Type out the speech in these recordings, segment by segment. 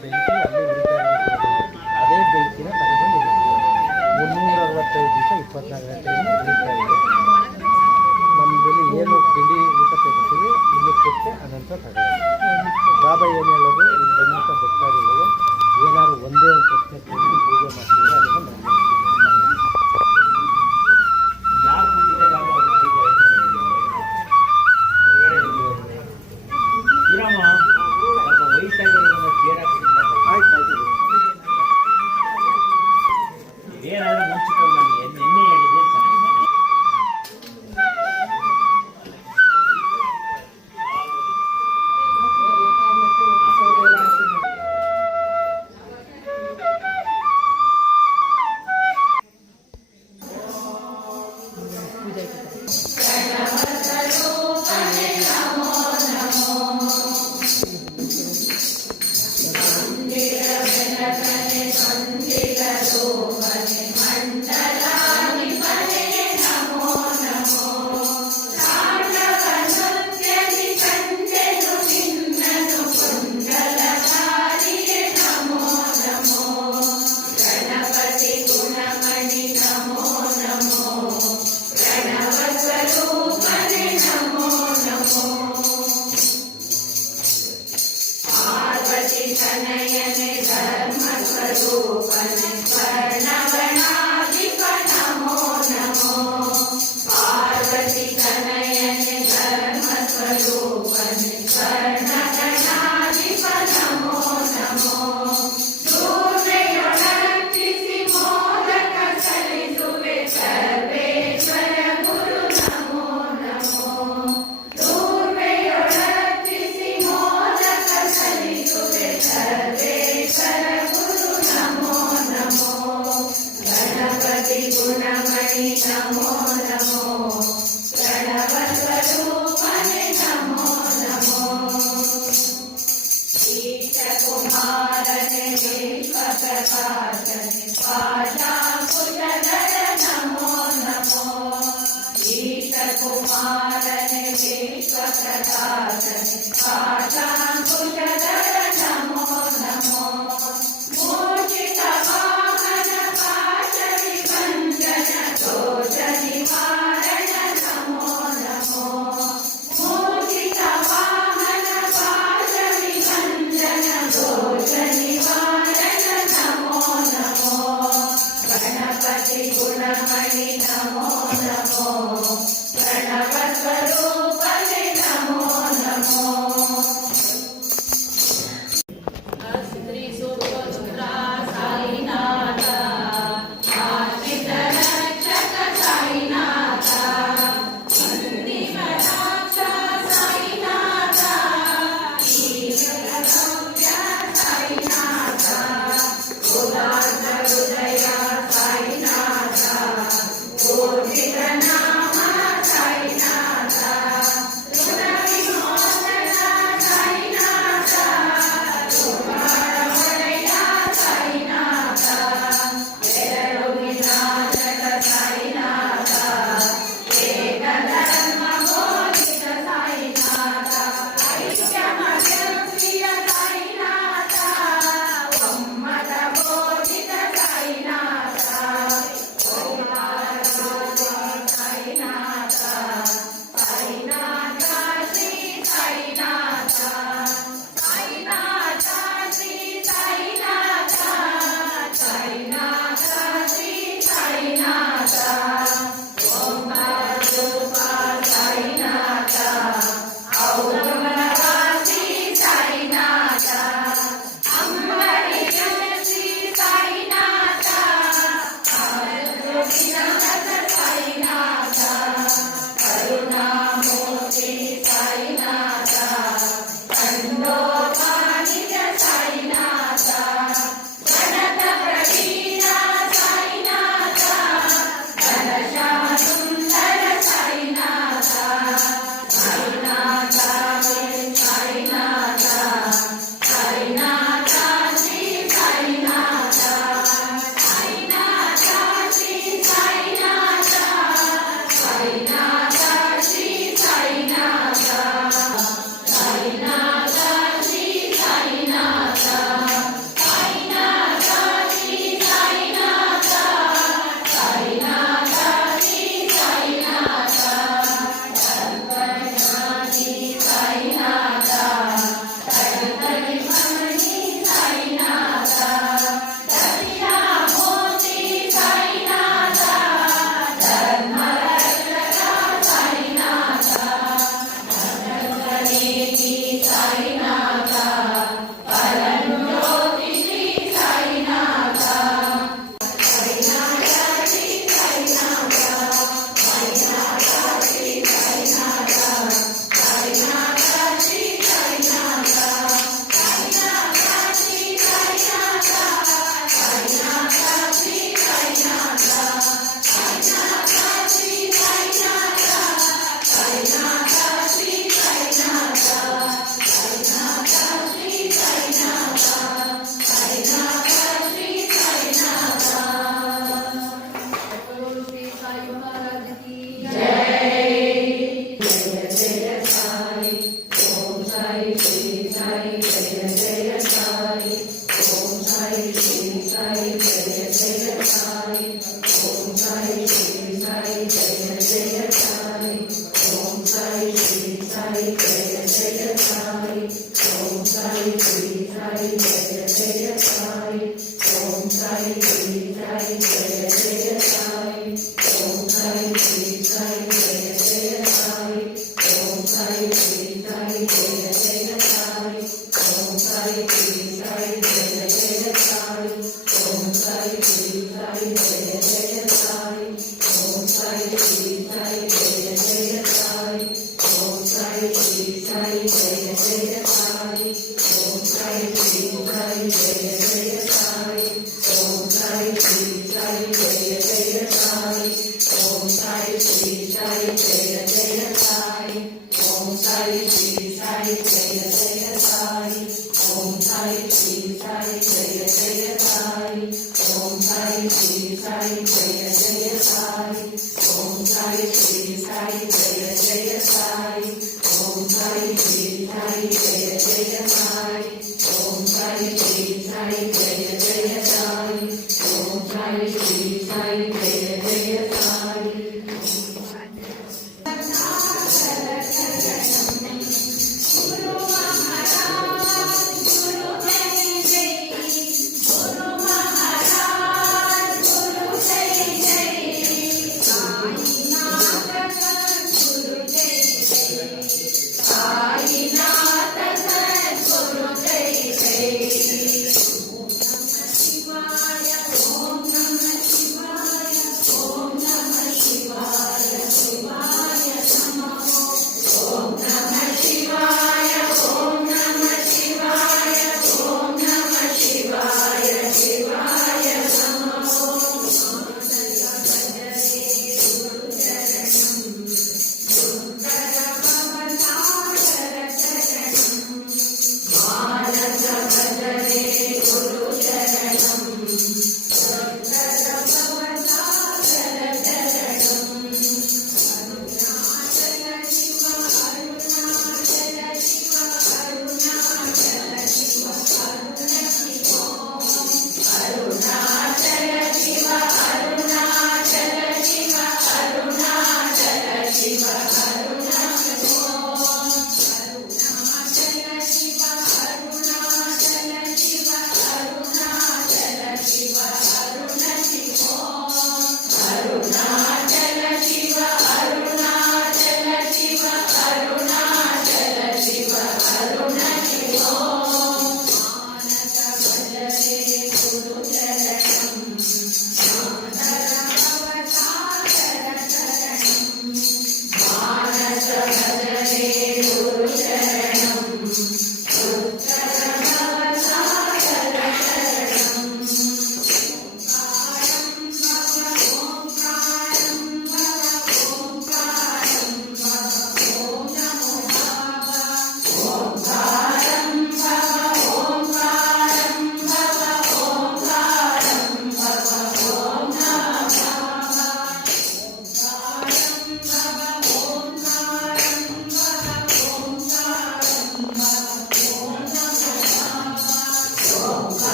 ಬೆಂಕಿ ಅಲ್ಲಿ ಉರಿತಾ ಇರೋದು ಅದೇ ಬೆಂಕಿನ ತಗೊಂಡು 365 ದಿವಸ 24 ಗಂಟೆಯಲ್ಲಿ ಉರಿತಾ ಇದೆ. ನಮ್ಮದಲ್ಲಿ ಏನು ತಿಂಡಿ ಊಟ ತೆಗಿತೀವಿ ಇಲ್ಲಿ ಕೊಟ್ಟೆ ಅನಂತರ ತಗೊಳ್ಳೋದು. ಬಾಬಾ ಏನು ಹೇಳೋದು, ಇಲ್ಲಿ ಬಂದಂಥ ಭಕ್ತಾದಿಗಳು ಏನಾದ್ರು ಒಂದೇ ಒಂದು ಪ್ರಶ್ನೆ ಕೇಳಿ ಪೂಜೆ ಮಾಡ್ತೀವಿ, ಅದನ್ನು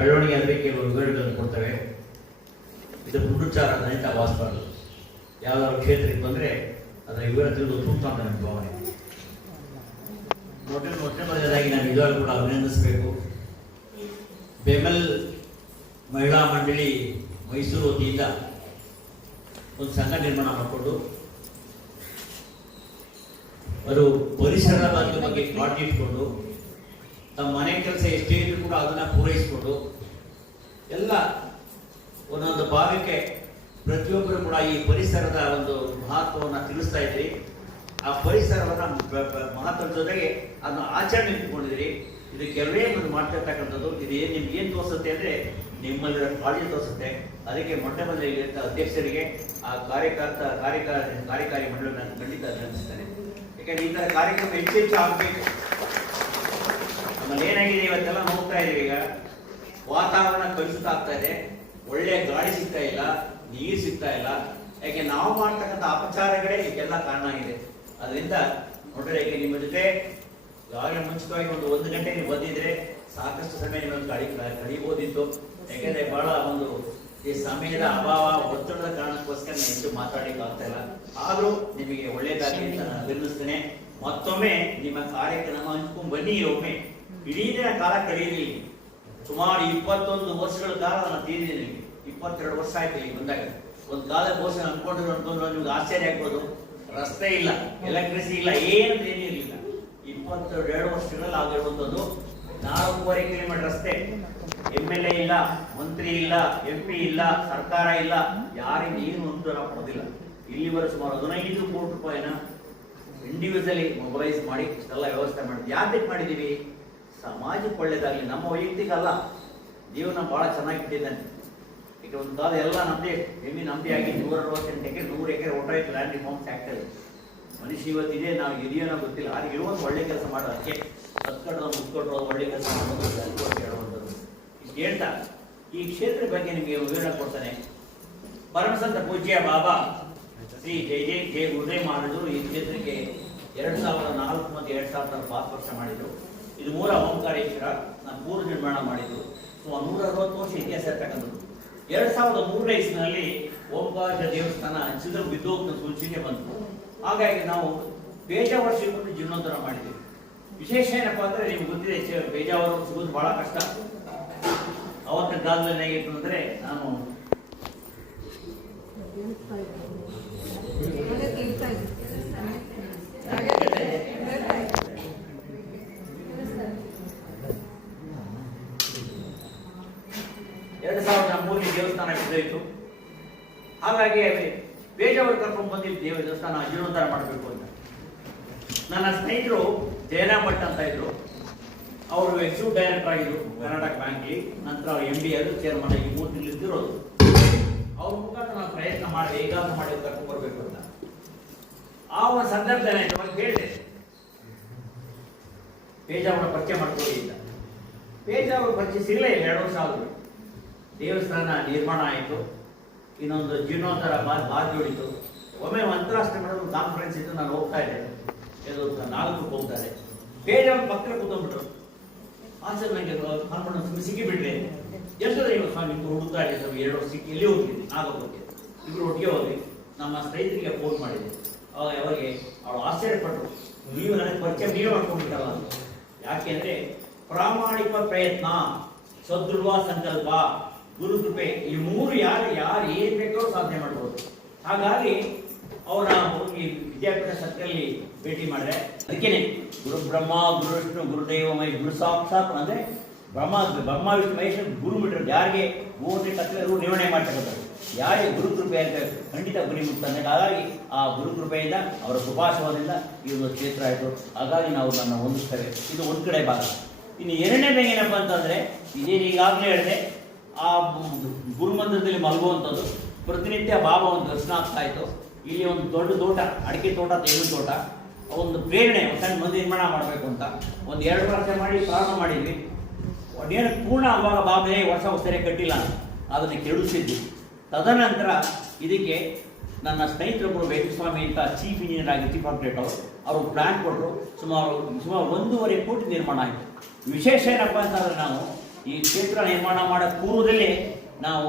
ಬೆಳವಣಿಗೆ ಅಂದರೆ ಕೆಲವು ವಿವರಗಳನ್ನು ಕೊಡ್ತವೆ. ಇದು ಪುನರುಚ್ಚಾರ ಅಂತ ವಾಸ್ತವಲ್ಲ. ಯಾವ್ದಾದ್ರು ಕ್ಷೇತ್ರಕ್ಕೆ ಬಂದರೆ ಅದರ ವಿವರ ತಿಳಿದು ಸೂಕ್ತ ಅಂತ ನನ್ನ ಭಾವನೆ. ಮೊದಲನೇದಾಗಿ ನಾನು ಇವಾಗ ಕೂಡ ಅಭಿನಂದಿಸಬೇಕು. ಬೆಮಲ್ ಮಹಿಳಾ ಮಂಡಳಿ ಮೈಸೂರು ವತಿಯಿಂದ ಒಂದು ಸಂಘ ನಿರ್ಮಾಣ ಮಾಡಿಕೊಂಡು ಅವರು ಪರಿಸರದ ಬಗ್ಗೆ ಕಾಳಜಿ ಇಟ್ಕೊಂಡು ತಮ್ಮ ಮನೆ ಕೆಲಸ ಎಷ್ಟೇ ಇದ್ರೂ ಕೂಡ ಅದನ್ನ ಪೂರೈಸಿಕೊಂಡು ಎಲ್ಲ ಒಂದೊಂದು ಭಾಗಕ್ಕೆ ಪ್ರತಿಯೊಬ್ಬರು ಕೂಡ ಈ ಪರಿಸರದ ಒಂದು ಮಹತ್ವವನ್ನು ತಿಳಿಸ್ತಾ ಇದ್ರಿ. ಆ ಪರಿಸರವನ್ನ ಮಹತ್ವದ ಜೊತೆಗೆ ಅದನ್ನು ಆಚರಣೆ ಇಟ್ಕೊಂಡಿದ್ರಿ. ಇದು ಕೆಲವೇ ಒಂದು ಮಾಡ್ತಿರ್ತಕ್ಕಂಥದ್ದು. ಇದು ನಿಮ್ಗೆ ಏನ್ ತೋರಿಸುತ್ತೆ ಅಂದ್ರೆ ನಿಮ್ಮಲ್ಲಿರೋ ಕಾಳಜಿ ತೋರಿಸುತ್ತೆ. ಅದಕ್ಕೆ ಮೊಟ್ಟ ಮೊದಲಿಗೆ ಅಧ್ಯಕ್ಷರಿಗೆ ಆ ಕಾರ್ಯಕಾರಿ ಮಂಡಳಿ ನಾನು ಖಂಡಿತ ಅಭಿನಂದಿಸ್ತೇನೆ. ಯಾಕಂದ್ರೆ ಈ ತರ ಕಾರ್ಯಕ್ರಮ ಹೆಚ್ಚೆಚ್ಚು ಆಗ್ಬೇಕು. ನಮ್ಮಲ್ಲಿ ಏನಾಗಿದೆ ಇವತ್ತೆಲ್ಲ ನೋಡ್ತಾ ಇದೀವಿ, ಈಗ ವಾತಾವರಣ ಕಲುಷಿತ ಆಗ್ತಾ ಇದೆ, ಒಳ್ಳೆ ಗಾಳಿ ಸಿಗ್ತಾ ಇಲ್ಲ, ನೀರು ಸಿಗ್ತಾ ಇಲ್ಲ. ಯಾಕೆ ನಾವು ಮಾಡ್ತಕ್ಕಂಥ ಅಪಚಾರಗಳೇ ಇದಕ್ಕೆಲ್ಲ ಕಾರಣ ಆಗಿದೆ. ಅದರಿಂದ ನೋಡ್ರೆ ಈಗ ನಿಮ್ಮ ಜೊತೆ ಯಾವಾಗ ಮುಂಚಿತವಾಗಿ ಒಂದು ಗಂಟೆ ನೀವು ಬಂದಿದ್ರೆ ಸಾಕಷ್ಟು ಸಮಯ ನಿಮ್ಮನ್ನು ಕಳೀಬೋದಿತ್ತು. ಯಾಕೆಂದ್ರೆ ಬಹಳ ಒಂದು ಈ ಸಮಯದ ಅಭಾವ, ಒತ್ತಡದ ಕಾರಣಕ್ಕೋಸ್ಕರ ಹೆಚ್ಚು ಮಾತಾಡಲಿಕ್ಕೆ ಆಗ್ತಾ ಇಲ್ಲ. ಆದ್ರೂ ನಿಮಗೆ ಒಳ್ಳೇದಾಗಿ ಅಂತ ನಾನು ಅಭಿನಂದಿಸ್ತೇನೆ. ಮತ್ತೊಮ್ಮೆ ನಿಮ್ಮ ಕಾರ್ಯಕ್ರಮ ಹಂಚ್ಕೊಂಡು ಬನ್ನಿ. ಒಮ್ಮೆ ಇಡೀ ದಿನ ಕಾಲ ಕಳೆಯಲಿ. ಸುಮಾರು 21 ವರ್ಷಗಳ ಕಾಲ ನಾನು ತೀರಿದ್ದೀನಿ. 22 ವರ್ಷ ಆಯ್ತು ಇಲ್ಲಿ ಬಂದಾಗ. ಒಂದು ಕಾಲ ಬಹುಶಃ ಅನ್ಕೊಂಡ್ರು ನಿಮ್ಗೆ ಆಶ್ಚರ್ಯ ಆಗ್ಬೋದು. ರಸ್ತೆ ಇಲ್ಲ, ಎಲೆಕ್ಟ್ರಿಸಿಟಿ ಇಲ್ಲ, ಏನು ಇರಲಿಲ್ಲ. 22 ವರ್ಷಗಳಲ್ಲಿ ಆಗಿರುವಂಥದ್ದು 4.5 ಕಿಲೋಮೀಟರ್ ರಸ್ತೆ. MLA ಇಲ್ಲ, ಮಂತ್ರಿ ಇಲ್ಲ, MP ಇಲ್ಲ, ಸರ್ಕಾರ ಇಲ್ಲ, ಯಾರಿಗೆ ಏನು ಅನುದಾನ ಕೊಡೋದಿಲ್ಲ. ಇಲ್ಲಿವರೆಗೆ ಸುಮಾರು 15 ಕೋಟಿ ರೂಪಾಯಿನ ಇಂಡಿವಿಜುವಲಿ ಮೊಬೈಲೈಸ್ ಮಾಡಿ ಇಷ್ಟೆಲ್ಲ ವ್ಯವಸ್ಥೆ ಮಾಡಿದ್ವಿ. ಯಾಕೆ ಮಾಡಿದೀವಿ? ಸಮಾಜಕ್ಕೆ ಒಳ್ಳೇದಾಗಲಿ, ನಮ್ಮ ವೈಯಕ್ತಿಕ ಅಲ್ಲ. ಜೀವನ ಬಹಳ ಚೆನ್ನಾಗಿಟ್ಟಿದ್ದಾನೆ. ಈಗ ಒಂದು ಕಾಲ ಎಲ್ಲ ನಮ್ಮದೇ ಜಮೀನು ನಮ್ಮದೇ ಆಗಿ 168 ಎಕರೆ 100 ಎಕರೆ ಹೊರಟಾಯ್ತು ಲ್ಯಾಂಡ್ ರಿಫಾರ್ಮ್ಸ್ ಆಕ್ಟ್ ಅಲ್ಲಿ. ಮನುಷ್ಯ ಇವತ್ತಿದೆ, ನಾವು ಹಿರಿಯೋನೋ ಗೊತ್ತಿಲ್ಲ. ಆದ್ರೆ ಇರುವಂತ ಒಳ್ಳೆ ಕೆಲಸ ಮಾಡೋದಕ್ಕೆ ಸತ್ಕಟ್ಟೋದು ಮುತ್ಕೊಟ್ಟೋದು ಒಳ್ಳೆ ಕೆಲಸ ಮಾಡೋದು ಹೇಳುವಂಥದ್ದು. ಇಷ್ಟು ಹೇಳ್ತಾ ಈ ಕ್ಷೇತ್ರದ ಬಗ್ಗೆ ನಿಮಗೆ ವಿವರಣೆ ಕೊಡ್ತಾನೆ. ಪರಮಸಂತ ಪೂಜ್ಯ ಬಾಬಾ ಶ್ರೀ ಜಯ ಉದಯ ಮಹಾರಾಜರು ಈ ಕ್ಷೇತ್ರಕ್ಕೆ 2004 ಮತ್ತು 2000 5 ವರ್ಷ ಮಾಡಿದ್ರು. ಇದು ಮೂಲ ಓಂಕಾರೇಶ್ವರ ನಾನು ಪೂರ್ವ ನಿರ್ಮಾಣ ಮಾಡಿದ್ದು. ಸುಮಾರು 160 ವರ್ಷ ಇತಿಹಾಸ ಇರ್ತಕ್ಕಂಥದ್ದು. 2003 ಇಸ್ವಿನಲ್ಲಿ ಓಂಕಾರೇಶ್ವರ ದೇವಸ್ಥಾನ ಚಿತ್ರ ವಿದ್ಯೋಗ ಸೂಚನೆ ಬಂತು. ಹಾಗಾಗಿ ನಾವು ಪೇಜಾವರ ಶ್ರೀಮಂತ ಜೀರ್ಣೋದ್ಧಾರ ಮಾಡಿದ್ದೀವಿ. ವಿಶೇಷ ಏನಪ್ಪಾ ಅಂದ್ರೆ ನಿಮ್ಗೆ ಗೊತ್ತಿದೆ, ಪೇಜಾವರ ಸಿಗೋದು ಬಹಳ ಕಷ್ಟ. ಅವತ್ತಿನ ಕಾಲದಲ್ಲಿ ಹೇಗಿತ್ತು ಅಂದ್ರೆ ನಾನು ದೇವಸ್ಥಾನ ಇತ್ತು. ಹಾಗಾಗಿ ಬೇಜಾವರು ಕರ್ಕೊಂಡು ಬಂದಿದ್ದು ದೇವಸ್ಥಾನ ಜೀರ್ಣೋದ್ಧಾರ ಮಾಡಬೇಕು ಅಂತ. ನನ್ನ ಸ್ನೇಹಿತರು ಜಯನಾ ಭಟ್ ಅಂತ ಇದ್ರು. ಅವರು ಎಕ್ಸಿಕ್ಯೂಟಿವ್ ಡೈರೆಕ್ಟರ್ ಆಗಿದ್ರು ಕರ್ನಾಟಕ ಬ್ಯಾಂಕ್ಲಿ. ನಂತರ MD ಆದ್ರು, ಚೇರ್ಮನ್ ಆಗಿ 3 ತಿಂಗಳು ಇದ್ದಿರೋದು. ಅವ್ರ ಮುಖಾಂತರ ನಾನು ಪ್ರಯತ್ನ ಮಾಡಿ ಹೇಗಾದ್ರೂ ಮಾಡಿ ಕರ್ಕೊಂಡು ಬರ್ಬೇಕು ಅಂತ. ಆ ಒಂದು ಸಂದರ್ಭದಲ್ಲಿ ಹೇಳಿದೆ, ಪೇಜಾವರ ಪರಿಚಯ ಮಾಡ್ಕೊಳ್ಳಿ ಅಂತ. ಪೇಜಾವರ ಪರಿಚಯ ಸಿಗಲೇ ಇಲ್ಲ. 2 ವರ್ಷ ಆದ್ರು. ದೇವಸ್ಥಾನ ನಿರ್ಮಾಣ ಆಯಿತು. ಇನ್ನೊಂದು ಜೀರ್ಣೋದ್ಧಾರ ಬಾಕಿ ಉಳಿತು. ಒಮ್ಮೆ ಅಂತಾರಾಷ್ಟ್ರೀಯ ಮಟ್ಟದ ಕಾನ್ಫರೆನ್ಸ್ ಇದ್ದು ನಾನು ಹೋಗ್ತಾ ಇದ್ದೆ. 4 ಹೋಗ್ತಾ ಇದೆ. ಪೇಜಾವರ ಪಕ್ಕದ ಕೂತ್ಕೊಂಡ್ಬಿಟ್ರು. ಆಚೆ ನನಗೆ ಕಾನ್ಫರೆನ್ಸ್ ಸಿಕ್ಕಿಬಿಟ್ರೆ ಎಷ್ಟೊಂದು ನೀವು ಸ್ವಾಮಿ ಹುಡುಕ್ತಾ ಇದೆ. 2 ವರ್ಷ ಸಿಕ್ಕಿ ಎಲ್ಲಿ ಹೋಗ್ತೀನಿ ಆಗೋಕ್ಕೆ. ಇಬ್ಬರು ಒಟ್ಟಿಗೆ ಹೋಗಿ ನಮ್ಮ ಸ್ನೇಹಿತರಿಗೆ ಫೋನ್ ಮಾಡಿದೆ. ಅವರಿಗೆ ಅವಳು ಆಶ್ಚರ್ಯಪಟ್ಟರು, ನೀವು ನನಗೆ ಪರಿಚಯ ನೀವೇ ಮಾಡ್ಕೊಂಡ್ಬಿಟ್ಟಲ್ಲ ಅಂತ. ಯಾಕೆಂದ್ರೆ ಪ್ರಾಮಾಣಿಕ ಪ್ರಯತ್ನ, ಸದೃಢ ಸಂಕಲ್ಪ, ಗುರು ಕೃಪೆ, ಈ 3 ಯಾರು ಏನ್ ಬೇಕೋ ಸಾಧನೆ ಮಾಡ್ಬೋದು. ಹಾಗಾಗಿ ಅವರ ಹೋಗಿ ವಿದ್ಯಾಪೀಠ ಸತ್ರಲ್ಲಿ ಭೇಟಿ ಮಾಡಿದ್ರೆ ಅದಕ್ಕೇನೆ ಗುರು ಬ್ರಹ್ಮ ಗುರು ವಿಷ್ಣು ಗುರುದೇವ ಮೈ ಗುರು ಸಾಕ್ಷಾತ್ ಅಂದ್ರೆ ಬ್ರಹ್ಮ ವಿಷ್ಣು ಮಹೇಶ್ವರ ಗುರು ಬಿಟ್ಟರು. ಯಾರಿಗೆ ಮೂವತ್ತನೇ ತತ್ವ ನಿರ್ವಹಣೆ ಮಾಡ್ತಕ್ಕಂಥದ್ದು, ಯಾರಿಗೆ ಗುರು ಕೃಪೆ ಅಂತ ಖಂಡಿತ ಗುರಿ ಮುಟ್ತಾನೆ. ಹಾಗಾಗಿ ಆ ಗುರು ಕೃಪೆಯಿಂದ ಅವರ ಕೃಪಾಶಯದಿಂದ ಈ ಒಂದು ಕ್ಷೇತ್ರ ಆಯಿತು. ಹಾಗಾಗಿ ನಾವು ನನ್ನ ಹೊಂದಿಸ್ತೇವೆ. ಇದು ಒಂದು ಕಡೆ ಭಾಗ. ಇನ್ನು ಎರಡನೇ ಬೇಗ ಏನಪ್ಪ ಅಂತಂದ್ರೆ, ಇದೇನು ಈಗಾಗಲೇ ಹೇಳಿದೆ, ಆ ಗುರುಮಂದಿರದಲ್ಲಿ ಮಲಗುವಂಥದ್ದು. ಪ್ರತಿನಿತ್ಯ ಬಾಬಾ ಒಂದು ದರ್ಶನ ಆಗ್ತಾ ಇತ್ತು. ಇಲ್ಲಿ ಒಂದು ದೊಡ್ಡ ತೋಟ, ಅಡಿಕೆ ತೋಟ, ತೆಂಗಿನ ತೋಟ, ಒಂದು ಪ್ರೇರಣೆ ಸಣ್ಣ ಮಂದಿರ ನಿರ್ಮಾಣ ಮಾಡಬೇಕು ಅಂತ ಒಂದು 2 ವರ್ಷ ಮಾಡಿ ಪ್ರಾರಂಭ ಮಾಡಿದ್ವಿ. ಅದೇನು ಪೂರ್ಣ ಆವಾಗ ಬಾಬೆ ವರ್ಷ ಸರಿ ಕಟ್ಟಿಲ್ಲ, ಅದನ್ನು ಕೆಡಿಸಿದ್ವಿ. ತದನಂತರ ಇದಕ್ಕೆ ನನ್ನ ಸ್ನೇಹಿತರೊಬ್ಬರು ವೆಂಕಟಸ್ವಾಮಿ ಅಂತ ಚೀಫ್ ಇಂಜಿನಿಯರ್ ಆಗಿ ಚೀಫ್ ಆರ್ಕಿಟೆಕ್ಟ್ ಅವರು ಪ್ಲಾನ್ ಕೊಟ್ಟರು. ಸುಮಾರು 1.5 ಕೋಟಿ ನಿರ್ಮಾಣ ಆಯಿತು. ವಿಶೇಷ ಏನಪ್ಪ ಅಂತಂದ್ರೆ, ನಾವು ಈ ಕ್ಷೇತ್ರ ನಿರ್ಮಾಣ ಮಾಡೋ ಪೂರ್ವದಲ್ಲೇ ನಾವು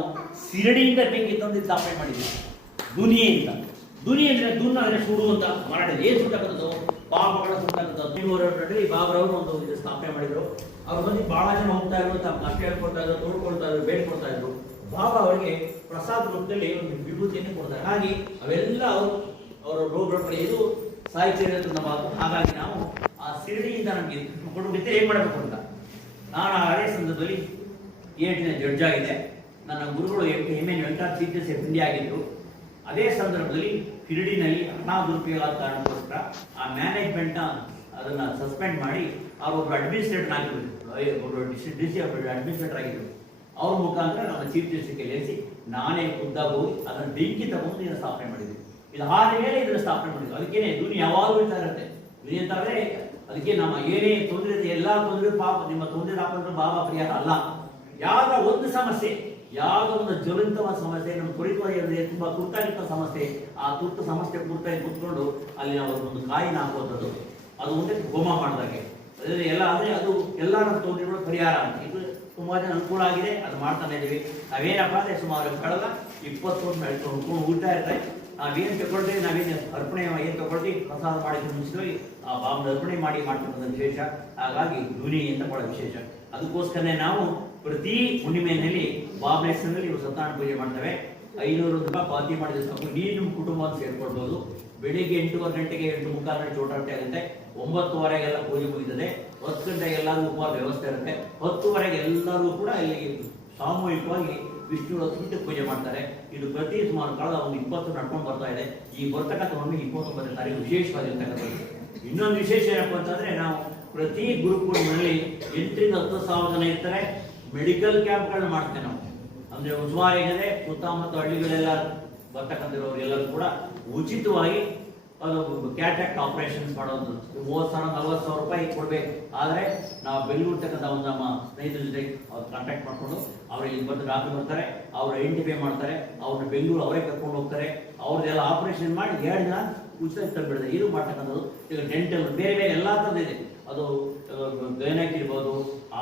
ಸಿರಡಿಯಿಂದ ಬೆಂಕಿ ತಂದು ಸ್ಥಾಪನೆ ಮಾಡಿದ್ವಿ. ದುನಿಯಿಂದ ಅಂದ್ರೆ ದುನ್ನ ಸುಡು ಅಂತ ಮಾಡಿದ್ರು. ಏನು ಸುಟ್ಟಕ್ಕಂಥದ್ದು? ಪಾಪಗಳ ಸುಟ್ಟಕ್ಕಂಥದ್ದು. ಬಾಬರವರು ಒಂದು ಇದು ಸ್ಥಾಪನೆ ಮಾಡಿದ್ರು. ಅವ್ರು ಬಂದು ಬಹಳ ಜನ ಹೋಗ್ತಾ ಇದ್ರು, ತಮ್ಮ ಕಷ್ಟ ಹೇಳ್ಕೊಡ್ತಾ ಇದ್ರು, ತೋಡ್ಕೊಳ್ತಾ ಇದ್ರು, ಬೇಡ್ಕೊಡ್ತಾ ಇದ್ರು. ಬಾಬಾ ಅವರಿಗೆ ಪ್ರಸಾದ ರೂಪದಲ್ಲಿ ಒಂದು ವಿಭೂತಿಯನ್ನು ಕೊಡ್ತಾರೆ. ಹಾಗೆ ಅವೆಲ್ಲ ಅವರ ರೋಗಗಳು ಇದು ಸಾಹಿತ್ಯ ನಮ್ಮ. ಹಾಗಾಗಿ ನಾವು ಆ ಸಿರಡಿಯಿಂದ ನಮಗೆ ಕೊಟ್ಟು ಏನ್ ಮಾಡಬೇಕು ಅಂತ ನಾನು ಹಳೆ ಸಂದರ್ಭದಲ್ಲಿ ಏಟಿನ ಜಡ್ಜ್ ಆಗಿದೆ. ನನ್ನ ಗುರುಗಳು M N Venkata chief justice of India ಆಗಿದ್ದರು. ಅದೇ ಸಂದರ್ಭದಲ್ಲಿ ಕಿರಡಿನಲ್ಲಿ ಹಣ ದುರುಪಯೋಗ ಆದ ಕಾರಣಕ್ಕೋಸ್ಕರ ಆ ಮ್ಯಾನೇಜ್ಮೆಂಟ್ನ ಅದನ್ನು ಸಸ್ಪೆಂಡ್ ಮಾಡಿ ಅವರೊಬ್ಬರು ಅಡ್ಮಿನಿಸ್ಟ್ರೇಟರ್ ಆಗಿದ್ರು, ಒಬ್ಬರು ಅಡ್ಮಿನಿಸ್ಟ್ರೇಟರ್ ಆಗಿದ್ದರು. ಅವ್ರ ಮುಖಾಂತರ ನಮ್ಮ ಚೀಫ್ ಜಸ್ಟಿಸ್ಗೆ ಲೇಸಿ ನಾನೇ ಖುದ್ದಾಗಿ ಹೋಗಿ ಅದನ್ನು ಬೆಂಕಿ ತಗೊಂಡು ಇದನ್ನು ಸ್ಥಾಪನೆ ಮಾಡಿದ್ವಿ. ಇದು ಆದ ಮೇಲೆ ಇದನ್ನು ಸ್ಥಾಪನೆ ಮಾಡಿದ್ವಿ. ಅದಕ್ಕೇನೆ ಧ್ವನಿ ಯಾವಾಗಲೂ ಇರ್ತಾ ಇರುತ್ತೆ. ಧ್ವನಿ ಅಂತಂದ್ರೆ ಅದಕ್ಕೆ ನಮ್ಮ ಏನೇ ತೊಂದರೆ ಇದೆ, ಎಲ್ಲ ತೊಂದರೆ ಪಾಪ ನಿಮ್ಮ ತೊಂದರೆ ಹಾಕೊಂಡ್ರೆ ಬಾಬಾ ಪರಿಹಾರ ಅಲ್ಲ. ಯಾವ್ದೋ ಒಂದು ಸಮಸ್ಯೆ, ಯಾವುದೋ ಒಂದು ಜ್ವಲಂತವಾದ ಸಮಸ್ಯೆ, ನಮ್ಮ ತ್ವರಿತವಾಗಿ ತುಂಬಾ ತುರ್ತಾಗಿದ್ದ ಸಮಸ್ಯೆ, ಆ ತುರ್ತು ಸಮಸ್ಯೆ ಕುರಿತಾಗಿ ಕೂತ್ಕೊಂಡು ಅಲ್ಲಿ ನಾವು ಒಂದು ಕಾಯಿನ ಹಾಕುವಂಥದ್ದು, ಅದು ಒಂದೇ ಹೋಮ ಮಾಡಿದಾಗೆ ಎಲ್ಲ ಆದರೆ ಅದು ಎಲ್ಲ ನಮ್ಮ ತೊಂದರೆಗಳು ಪರಿಹಾರ ಅಂತ. ಇದು ತುಂಬಾ ಜನ ಅನುಕೂಲ ಆಗಿದೆ, ಅದು ಮಾಡ್ತಾನೆ ಇದೀವಿ. ನಾವೇನಪ್ಪ ಅಂದರೆ ಸುಮಾರು ಕಳೆದ 20 ವರ್ಷ ಹೇಳ್ಕೊಂಡು ಉಳ್ತಾ ಇರ್ತಾರೆ. ನಾವೇನು ತಗೊಳ್ತೀವಿ, ನಾವೇನು ಅರ್ಪಣೆ ಏನು ತಗೊಳ್ತೀವಿ, ಪ್ರಸಾದ ಮಾಡಿದ್ರೆ ಮುಂಚಿತವಾಗಿ ಆ ಬಾಬನ ಅರ್ಪಣೆ ಮಾಡಿ ಮಾಡ್ತಕ್ಕಂಥ ವಿಶೇಷ. ಹಾಗಾಗಿ ಧ್ವನಿ ಅಂತ ಬಹಳ ವಿಶೇಷ. ಅದಕ್ಕೋಸ್ಕರನೇ ನಾವು ಪ್ರತಿ ಹುಣ್ಣಿಮೆಯಲ್ಲಿ ಬಾಬನ ಹೆಸರಿನಲ್ಲಿ ಇವರು ಸತ್ಯನಾರಾಯಣ ಪೂಜೆ ಮಾಡ್ತೇವೆ. 500 ರೂಪಾಯಿ ಪಾವತಿ ಮಾಡಿದ್ರೆ ಸಾಕು, ನೀವು ನಿಮ್ಮ ಕುಟುಂಬವನ್ನು ಸೇರ್ಕೊಳ್ಬೋದು. ಬೆಳಿಗ್ಗೆ 8:15 ಗಂಟೆಗೆ 8:45 ಚೋಟಾಟೆ ಆಗುತ್ತೆ. 9:15 ಪೂಜೆ ಮುಗಿತದೆ. 10 ಗಂಟೆಗೆ ಎಲ್ಲರಿಗೂ ಉಪವಾಸ ವ್ಯವಸ್ಥೆ ಇರುತ್ತೆ. 10:15 ಎಲ್ಲರೂ ಕೂಡ ಇಲ್ಲಿ ಸಾಮೂಹಿಕವಾಗಿ ವಿಷ್ಣು ಹೊತ್ತು ಪೂಜೆ ಮಾಡ್ತಾರೆ. ಇದು ಪ್ರತಿ ಸುಮಾರು ಕಳೆದ ಒಂದು 20 ನಡ್ಕೊಂಡು ಬರ್ತಾ ಇದೆ. ಈ ಬರ್ತಕ್ಕಂಥ 29ನೇ ತಾರೀಕು ವಿಶೇಷವಾಗಿರ್ತಕ್ಕಂಥದ್ದು. ಇನ್ನೊಂದು ವಿಶೇಷ ಏನಪ್ಪ ಅಂತಂದ್ರೆ, ನಾವು ಪ್ರತಿ ಗುರುಕುಲದಲ್ಲಿ 8ರಿಂದ 10,000 ಜನ ಇರ್ತಾರೆ. ಮೆಡಿಕಲ್ ಕ್ಯಾಂಪ್ಗಳನ್ನ ಮಾಡ್ತೇವೆ ನಾವು. ಅಂದ್ರೆ ಸುಮಾರು ಏನಿದೆ ಸುತ್ತಮುತ್ತ ಹಳ್ಳಿಗಳೆಲ್ಲ ಬರ್ತಕ್ಕಂಥವ್ರಿಗೆಲ್ಲರೂ ಕೂಡ ಉಚಿತವಾಗಿ ಅದು ಕ್ಯಾಟ್ರಾಕ್ಟ್ ಆಪರೇಷನ್ಸ್ ಮಾಡೋದು 30,000-40,000 ರೂಪಾಯಿ ಕೊಡ್ಬೇಕು. ಆದರೆ ನಾವು ಬೆಂಗಳೂರ್ತಕ್ಕಂಥ ಒಂದು ನಮ್ಮ ಸ್ನೇಹಿತರ ಜೊತೆ ಅವ್ರು ಕಾಂಟ್ಯಾಕ್ಟ್ ಮಾಡ್ಕೊಂಡು ಅವ್ರು ಇಲ್ಲಿ ಬಂದು ರಾತ್ರಿ ಬರ್ತಾರೆ, ಅವ್ರು ಐಡೆಂಟಿಫೈ ಮಾಡ್ತಾರೆ, ಅವ್ರನ್ನ ಬೆಂಗಳೂರು ಅವರೇ ಕರ್ಕೊಂಡು ಹೋಗ್ತಾರೆ. ಅವ್ರದ್ದೆಲ್ಲ ಆಪರೇಷನ್ ಮಾಡಿ 2 ದಿನ ಉಚಿತ ತಂದುಬಿಡ್ತಾರೆ. ಇದು ಮಾಡ್ತಕ್ಕಂಥದ್ದು. ಈಗ ಡೆಂಟಲ್ ಬೇರೆ ಬೇರೆ ಎಲ್ಲ ಥರದ್ದು ಇದೆ. ಅದು ಗೈನಕ್ ಇರ್ಬೋದು,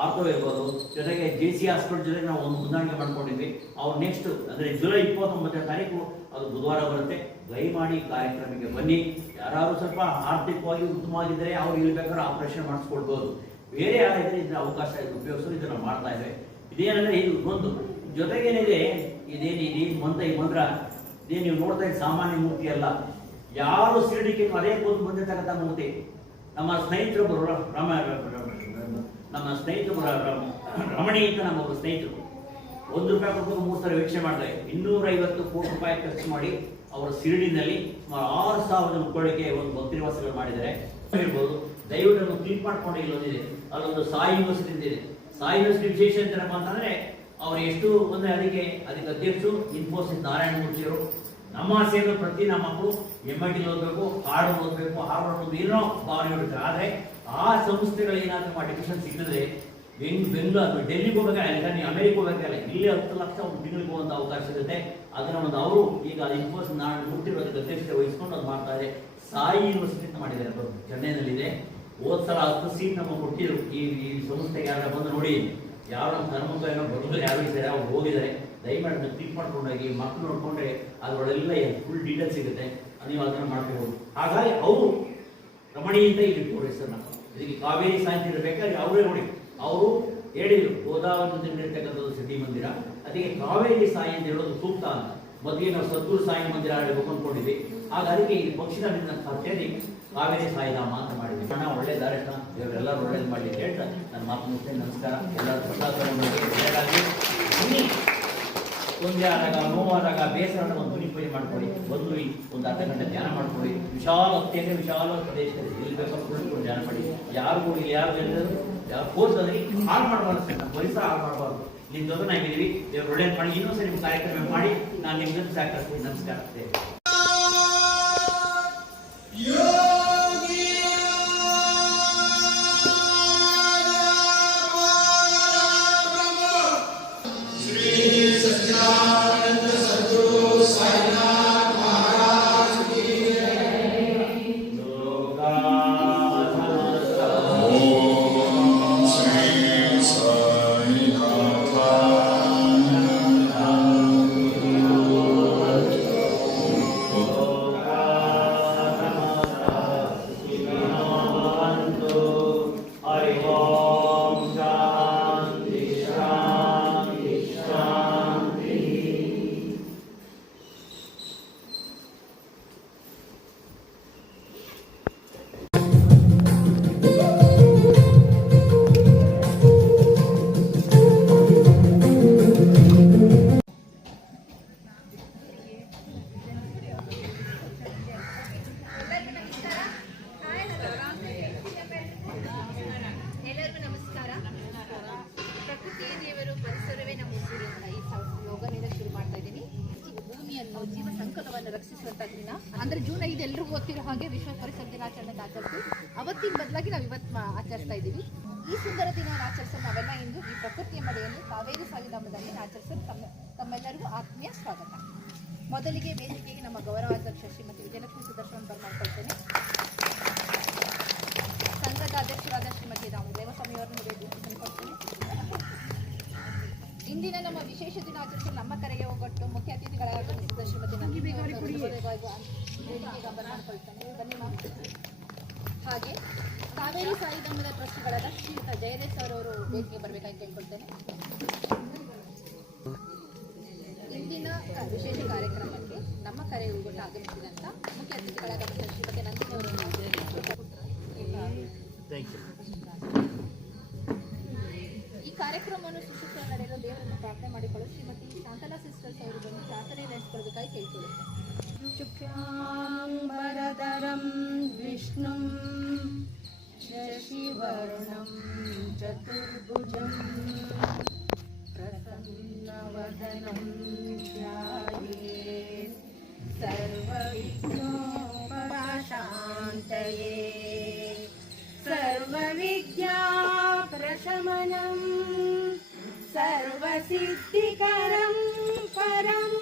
ಆರ್ಥೋ ಇರ್ಬೋದು, ಜೊತೆಗೆ JC ಹಾಸ್ಪಿಟಲ್ ಜೊತೆಗೆ ನಾವು ಒಂದು ಹೊಂದಾಣಿಕೆ ಮಾಡ್ಕೊಂಡಿದ್ವಿ. ಅವ್ರು ನೆಕ್ಸ್ಟ್ ಅಂದರೆ ಜುಲೈ 29ನೇ ತಾರೀಕು ಅದು ಬುಧವಾರ ಬರುತ್ತೆ. ದಯಮಾಡಿ ಕಾರ್ಯಕ್ರಮಕ್ಕೆ ಬನ್ನಿ. ಯಾರು ಸ್ವಲ್ಪ ಆರ್ಥಿಕವಾಗಿ ಉತ್ತಮವಾಗಿದ್ದರೆ ಅವ್ರು ಇಲ್ಲಿ ಬೇಕಾದ್ರೆ ಆಪರೇಷನ್ ಮಾಡಿಸ್ಕೊಳ್ಬೋದು. ಬೇರೆ ಯಾರಾದ್ರೆ ಇದನ್ನ ಅವಕಾಶ ಉಪಯೋಗಿಸಲು ಇದನ್ನು ಮಾಡ್ತಾ ಇದ್ದಾರೆ. ಇದೇನಂದ್ರೆ ಇದು ಒಂದು ಜೊತೆಗೇನಿದೆ, ಇದೇನಿದೆ ಈ ಮಂತ್ರ ಇದೇ ನೀವು ನೋಡ್ತಾ ಇದ್ದ ಸಾಮಾನ್ಯ ಮೂರ್ತಿ ಅಲ್ಲ. ಯಾರು ಶಿರಡಿಗೆ ಅದೇ ಕೂತು ಬಂದಿರ್ತಕ್ಕಂಥ ಮೂರ್ತಿ. ನಮ್ಮ ಸ್ನೇಹಿತರೊಬ್ಬರು ರಮಣಿ ಅಂತ ನಮ್ಮ ಒಬ್ಬರು ಸ್ನೇಹಿತರು 1 ರೂಪಾಯಿ ಕೊಟ್ಟು 3 ಸಲ ವೀಕ್ಷಣೆ ಮಾಡ್ತಾರೆ. 250 ಕೋಟಿ ರೂಪಾಯಿ ಖರ್ಚು ಮಾಡಿ ಅವರ ಶಿರಡಿನಲ್ಲಿ ಸುಮಾರು 6,000 ಜನ ಉಳ್ಕೊಳ್ಳಿಕ್ಕೆ ಒಂದು ಭಕ್ತಿ ನಿವಾಸಗಳು ಮಾಡಿದ್ದಾರೆ. ಇರ್ಬೋದು, ದಯವಿಟ್ಟು ಕ್ಲಿಕ್ ಮಾಡ್ಕೊಂಡು ಇಲ್ಲೊಂದಿದೆ, ಅಲ್ಲೊಂದು ಸಾಯಿ ಯೂನಿವರ್ಸಿಟಿ ಇದೆ. ಸಾಯಿ ಯೂನಿವರ್ಸಿಟಿ ವಿಶೇಷ ಏನಪ್ಪ ಅಂತಂದ್ರೆ ಅವ್ರು ಎಷ್ಟು ಅಂದ್ರೆ ಅದಕ್ಕೆ ಅಧ್ಯಕ್ಷರು ಇನ್ಫೋಸಿಸ್ ನಾರಾಯಣ ಮೂರ್ತಿಯವರು. ನಮ್ಮ ಆಸೆಯನ್ನು ಪ್ರತಿ ನಮ್ಮ ಮಕ್ಕಳು MIT ಓದಬೇಕು, ಹಾರ್ಡ್ ಓದಬೇಕು, ಹಾರ್ವರ್ಡ್ ಏನೋ ಭಾವನೆ ಇರುತ್ತೆ. ಆದರೆ ಆ ಸಂಸ್ಥೆಗಳು ಏನಾದರೂ ಅಡ್ಮಿಷನ್ ಸಿಕ್ಕಿದ್ರೆ ಬೆಂಗಳೂರು ಅಥವಾ ಡೆಲ್ಲಿಗೆ ಹೋಗಬೇಕಾಗಿಲ್ಲ, ನೀವು ಅಮೆರಿಕ ಹೋಗಬೇಕಾಗಿಲ್ಲ, ಇಲ್ಲಿ 10 ಲಕ್ಷ ಒಂದು ತಿಂಗಳಿಗೆ ಹೋಗುವಂಥ ಅವಕಾಶ ಇರುತ್ತೆ. ಅದನ್ನ ಒಂದು ಅವರು ಈಗ ಇನ್ಫೋಸಿಸ್ ನಾರಾಯಣ ಮೂರ್ತಿ ಅಧ್ಯಕ್ಷತೆ ವಹಿಸ್ಕೊಂಡು ಅದು ಮಾಡ್ತಾರೆ. ಸಾಯಿ ಯೂನಿವರ್ಸಿಟಿ ಅಂತ ಮಾಡಿದ್ದಾರೆ, ಚೆನ್ನೈನಲ್ಲಿದೆ. ಹೋದ ಸಲ 10 ಸೀಟ್ ನಮಗೆ ಕೊಟ್ಟಿದ್ರು. ಈ ಸಂಸ್ಥೆಗೆ ಯಾರು ಬಂದು ನೋಡಿ, ಯಾರು ನಮ್ಮ ಧರ್ಮದ ಏನೋ ಬದುಕಲ್ಲಿ ಯಾರು ಇದ್ದಾರೆ ಅವ್ರು ಹೋಗಿದ್ದಾರೆ. ದಯಮಾಡಿ ಕ್ಲಿಕ್ ಮಾಡ್ಕೊಂಡೋಗಿ ಮಕ್ಕಳು ನೋಡ್ಕೊಂಡ್ರೆ ಅದರೊಳಗೆಲ್ಲ ಫುಲ್ ಡೀಟೇಲ್ಸ್ ಸಿಗುತ್ತೆ. ನೀವು ಅದನ್ನು ಮಾಡ್ಕೋಬಹುದು. ಹಾಗಾಗಿ ಅವರು ರಮಣಿ ಅಂತ ಇಲ್ಲಿ ಹೆಸರನ್ನ ಇದಕ್ಕೆ ಕಾವೇರಿ ಸಾಹಿತ್ಯ ಇರಬೇಕಾದ್ರೆ ಅವರೇ ನೋಡಿ, ಅವರು ಹೇಳಿದ್ರು ಗೋದಾವರಿ ಇರ್ತಕ್ಕಂಥದ್ದು ಸಿದ್ಧಿ ಮಂದಿರ, ಅದಕ್ಕೆ ಕಾವೇರಿ ಸಾಯಿ ಅಂತ ಹೇಳೋದು ಸೂಕ್ತ ಅಂತ. ಮೊದಲಿಗೆ ನಾವು ಸದ್ಗುರು ಸಾಯಿ ಮಂದಿರ ಅನ್ಕೊಂಡಿದ್ವಿ. ಆಗ ಅದಕ್ಕೆ ಈ ಪಕ್ಷಿನ ಸೇರಿ ಕಾವೇರಿ ಸಾಯಿಧಾಮ ಅಂತ ಮಾಡಿದ್ವಿ. ಅಣ್ಣ ಒಳ್ಳೆ ದಾರಿಷ್ಟ ಇವರೆಲ್ಲರೂ ಒಳ್ಳೇದು ಮಾಡಿ ಹೇಳ್ತಾ ನನ್ನ ಮಾತು ಮುಗಿಸ್ತೇನೆ. ನಮಸ್ಕಾರ. ಎಲ್ಲರೂ ಪ್ರಸಾದ ಒಳ್ಳೆಯದಾಗಿ. ತೊಂದರೆ ಆದಾಗ, ನೋವಾದಾಗ, ಬೇಸರ ಒಂದು ಧ್ವನಿ ಪೂಜೆ ಮಾಡ್ಕೊಳ್ಳಿ. ಬಂದು ಒಂದು ಅರ್ಧ ಗಂಟೆ ಧ್ಯಾನ ಮಾಡ್ಕೊಳ್ಳಿ. ಅತ್ಯಂತ ವಿಶಾಲ ಪ್ರದೇಶದಲ್ಲಿ ಎಲ್ಲಿ ಬೇಕಾದ್ರೂ ಧ್ಯಾನ ಮಾಡಿ. ಯಾರಿಗೂ ಯಾರು ಜನರು ಯಾರು ಕೋರ್ಸಲ್ಲಿ ಹಾಳು ಮಾಡಬಾರ್ದು, ನಮ್ಮ ಪರಿಸರ ಹಾಳು ಮಾಡಬಾರ್ದು. ನಿಮ್ಮ ಜೊತೆ ನಾವಿದ್ದೀವಿ. ದೇವರು ಒಳ್ಳೆಯದು ಮಾಡಿ. ಇನ್ನೊಂದ್ಸರಿ ನಿಮ್ಮ ಕಾರ್ಯಕ್ರಮ ಮಾಡಿ ನಾನು ನಿಮ್ಮ ಜೊತೆ ಸಾಕಷ್ಟು ನಮಸ್ಕಾರ. ನಮ್ಮೆಲ್ಲರಿಗೂ ಗೊತ್ತಿರೋ ಹಾಗೆ ವಿಶ್ವ ಪರಿಸರ ದಿನಾಚರಣೆ ಆಚರಿಸಿ ಅವತ್ತಿನ ಬದಲಾಗಿ ನಾವು ಇವತ್ತು ಆಚರಿಸ್ತಾ ಇದ್ದೀವಿ. ಈ ಸುಂದರ ದಿನವನ್ನು ಆಚರಿಸಲು ನಾವೆಲ್ಲ ಇಂದು ಈ ಪ್ರಕೃತಿಯ ಮಳೆಯಲ್ಲಿ ಕಾವೇರಿ ಸಾವಿಧಾಮದಲ್ಲಿ ಆಚರಿಸಲು ತಮ್ಮೆಲ್ಲರಿಗೂ ಆತ್ಮೀಯ ಸ್ವಾಗತ. ಮೊದಲಿಗೆ ವೇದಿಕೆಗೆ ನಮ್ಮ ಗೌರವಾಧ್ಯಕ್ಷ ಶ್ರೀಮತಿ ವಿಜಯಲಕ್ಷ್ಮಿ ಸುದರ್ಶನ್ ಬರ್ಮಾಡ್ಕೊಳ್ತೇನೆ. ಸಂಘದ ಅಧ್ಯಕ್ಷರಾದ ಶ್ರೀಮತಿ ದೇವಸ್ವಾಮಿ ಅವರನ್ನು ವೇದಿಕೆಗೊಳ್ತೇನೆ. ಇಂದಿನ ನಮ್ಮ ವಿಶೇಷ ದಿನ ಆಚರಿಸಲು ನಮ್ಮ ಕರೆಗೆ ಹೋಗೊಟ್ಟು ಮುಖ್ಯ ಅತಿಥಿಗಳಾದ ಶ್ರೀಮತಿ ವೇದಿಕೆಗೆ ಬರ್ಮಾಡ್ಕೊಳ್ತೇನೆ. ಬನ್ನಿ ಮ್ಯಾಮ್. ಹಾಗೆ ಕಾವೇರಿ ಸಾವಿಧಾಮದ ಟ್ರಸ್ಟಿಗಳಾದ ಶ್ರೀಯುತ ಜಯದೇವ್ ಸರ್ ಅವರು ವೇದಿಕೆ ಬರಬೇಕಾಗಿ ಕೇಳ್ಕೊಳ್ತೇನೆ. ಇಂದಿನ ವಿಶೇಷ ಕಾರ್ಯಕ್ರಮಕ್ಕೆ ನಮ್ಮ ಕರೆ ಹೋಗೊಟ್ಟು ಆಗಮಿಸಿದಂಥ ಮುಖ್ಯ ಅತಿಥಿಗಳಾದ ಶ್ರೀಮತಿ ನಂದಿನಿ ಅವರನ್ನು ಈ ಕಾರ್ಯಕ್ರಮವನ್ನು ಸುಸೂತ್ರ ನಡೆಯಲು ದೇವರನ್ನು ಪ್ರಾರ್ಥನೆ ಮಾಡಿಕೊಳ್ಳಲು ಶ್ರೀಮತಿ ಶಾಂತಲಾ ಸಿಸ್ಟರ್ಸ್ ಅವರು ಬಂದು ಪ್ರಾರ್ಥನೆ ನಡೆಸಿಕೊಳ್ಳಬೇಕಾಗಿ ಕೇಳಿಕೊಳ್ಳುತ್ತೇನೆ. ಶುಕ್ಲಾಂಬರಧರಂ ವಿಷ್ಣುಂ ಶಶಿವರ್ಣಂ ಚತುರ್ಭುಜಂ ಪ್ರಸನ್ನವದನಂ ಧ್ಯಾಯೇತ್ ಸರ್ವವಿಘ್ನೋಪಶಾಂತಯೇ सर्वविद्याप्रशमनं सर्वसिद्धिकरं परं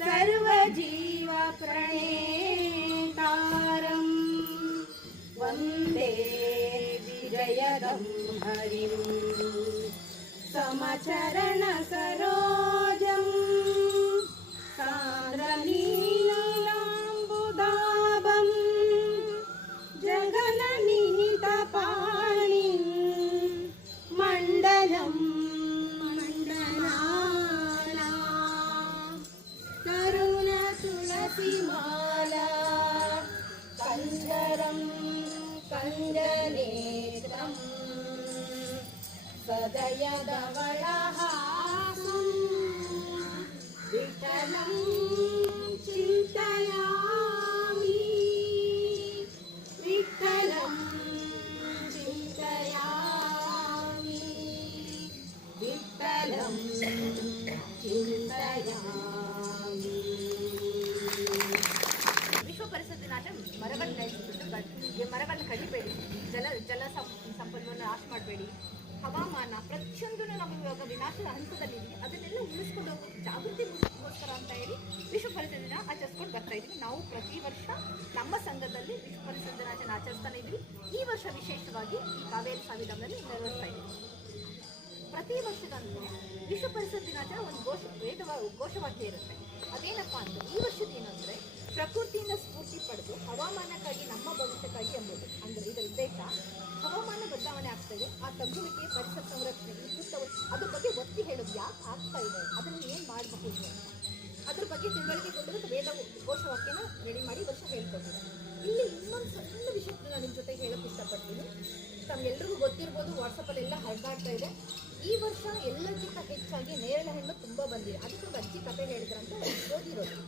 सर्वजीवप्रणेतारं वन्दे विजयदं हरिं समचरणसरोजं सान्द्रनीलाम्बुदाभं जगन्निहितपाणिं मण्डलं मण्डलानां करुणतुलसीमाला कञ्जरं कञ्जनेत्रं सदयदवलहासं विठलं चिन्तयामि विठलं चिन्तयामि विठलं चिन्तयामि. ವಿಶ್ವ ಪರಿಸರ ದಿನಾಚರಣೆ ಮರಗಳನ್ನ ನೆಲೆಸಿಬಿಟ್ಟು ಮರಗಳನ್ನ ಕಡಿಬೇಡಿ, ಜಲ ಸಂಪನ್ಮೂಲ ನಾಶ ಮಾಡಬೇಡಿ, ಹವಾಮಾನ ಪ್ರತಿಯೊಂದನ್ನು ನಾವು ಇವಾಗ ವಿನಾಶದ ಹಂತದಲ್ಲಿದ್ದೀವಿ, ಅದನ್ನೆಲ್ಲ ಉಳಿಸ್ಕೊಂಡು ಹೋಗೋದು ಜಾಗೃತಿ ಮೂಡಿಸೋಸ್ಕರ ಅಂತ ಹೇಳಿ ವಿಶ್ವ ಪರಿಸರ ದಿನ ಆಚರಿಸ್ಕೊಂಡು ಬರ್ತಾ ಇದ್ದೀವಿ. ನಾವು ಪ್ರತಿ ವರ್ಷ ನಮ್ಮ ಸಂಘದಲ್ಲಿ ವಿಶ್ವ ಪರಿಸರ ದಿನಾಚರಣೆ ಆಚರಿಸ್ತಾನೆ ಇದ್ದೀವಿ. ಈ ವರ್ಷ ವಿಶೇಷವಾಗಿ ಈ ಕಾವೇರಿ ಸಾವಿಧಾಮದಲ್ಲಿ ನೆರವೇರಿಸ್ತಾ ಇದ್ದೀವಿ. ಪ್ರತಿ ವರ್ಷದಂತೆ ವಿಶ್ವ ಪರಿಸರ ದಿನಾಚರಣೆ ಒಂದು ಘೋಷವಾಕ್ಯ ಇರುತ್ತೆ. ಅದೇನಪ್ಪ ಅಂದರೆ ಈ ವರ್ಷದ ಏನಂದರೆ ಪ್ರಕೃತಿಯಿಂದ ಸ್ಫೂರ್ತಿ ಪಡೆದು ಹವಾಮಾನಕ್ಕಾಗಿ ನಮ್ಮ ಭವಿಷ್ಯಕ್ಕಾಗಿ ಎಂಬುದು. ಅಂದರೆ ಇದರ ಉದ್ದೇಶ ಹವಾಮಾನ ಬದಲಾವಣೆ ಆಗ್ತದೆ, ಆ ತಗ್ಗುವಿಕೆ ಪರಿಸರ ಸಂರಕ್ಷಣೆ ಅದ್ರ ಬಗ್ಗೆ ಒತ್ತಿ ಹೇಳೋದು ಯಾಕೆ ಆಗ್ತಾ ಇದೆ, ಅದನ್ನು ಏನು ಮಾಡಬಹುದು ಅಂತ ಅದ್ರ ಬಗ್ಗೆ ತಿಳುವಳಿಕೆ ಕೊಡೋದಕ್ಕೆ ವೇದ ಘೋಷವಾಕ್ಯನ ರೆಡಿ ಮಾಡಿ ವರ್ಷ ಹೇಳ್ಕೊಟ್ಟಿದೆ. ಇಲ್ಲಿ ಇನ್ನೊಂದು ಸಣ್ಣ ವಿಷಯಕ್ಕೆ ನಾನು ನಿಮ್ಮ ಜೊತೆಗೆ ಹೇಳೋಕ್ಕೆ ಇಷ್ಟಪಡ್ತೀನಿ. ತಮ್ಗೆಲ್ರಿಗೂ ಗೊತ್ತಿರ್ಬೋದು, ವಾಟ್ಸಪ್ಪಲ್ಲೆಲ್ಲ ಹರಿದಾಡ್ತಾ ಇದೆ. ಈ ವರ್ಷ ಎಲ್ಲಕ್ಕಿಂತ ಹೆಚ್ಚಾಗಿ ನೇರಳೆ ಹಣ್ಣು ತುಂಬ ಬಂದಿದೆ. ಅದಕ್ಕೊಂದು ಅಜ್ಜಿ ಕತೆ ಹೇಳಿದ್ರಂತ ಓದಿರೋದು.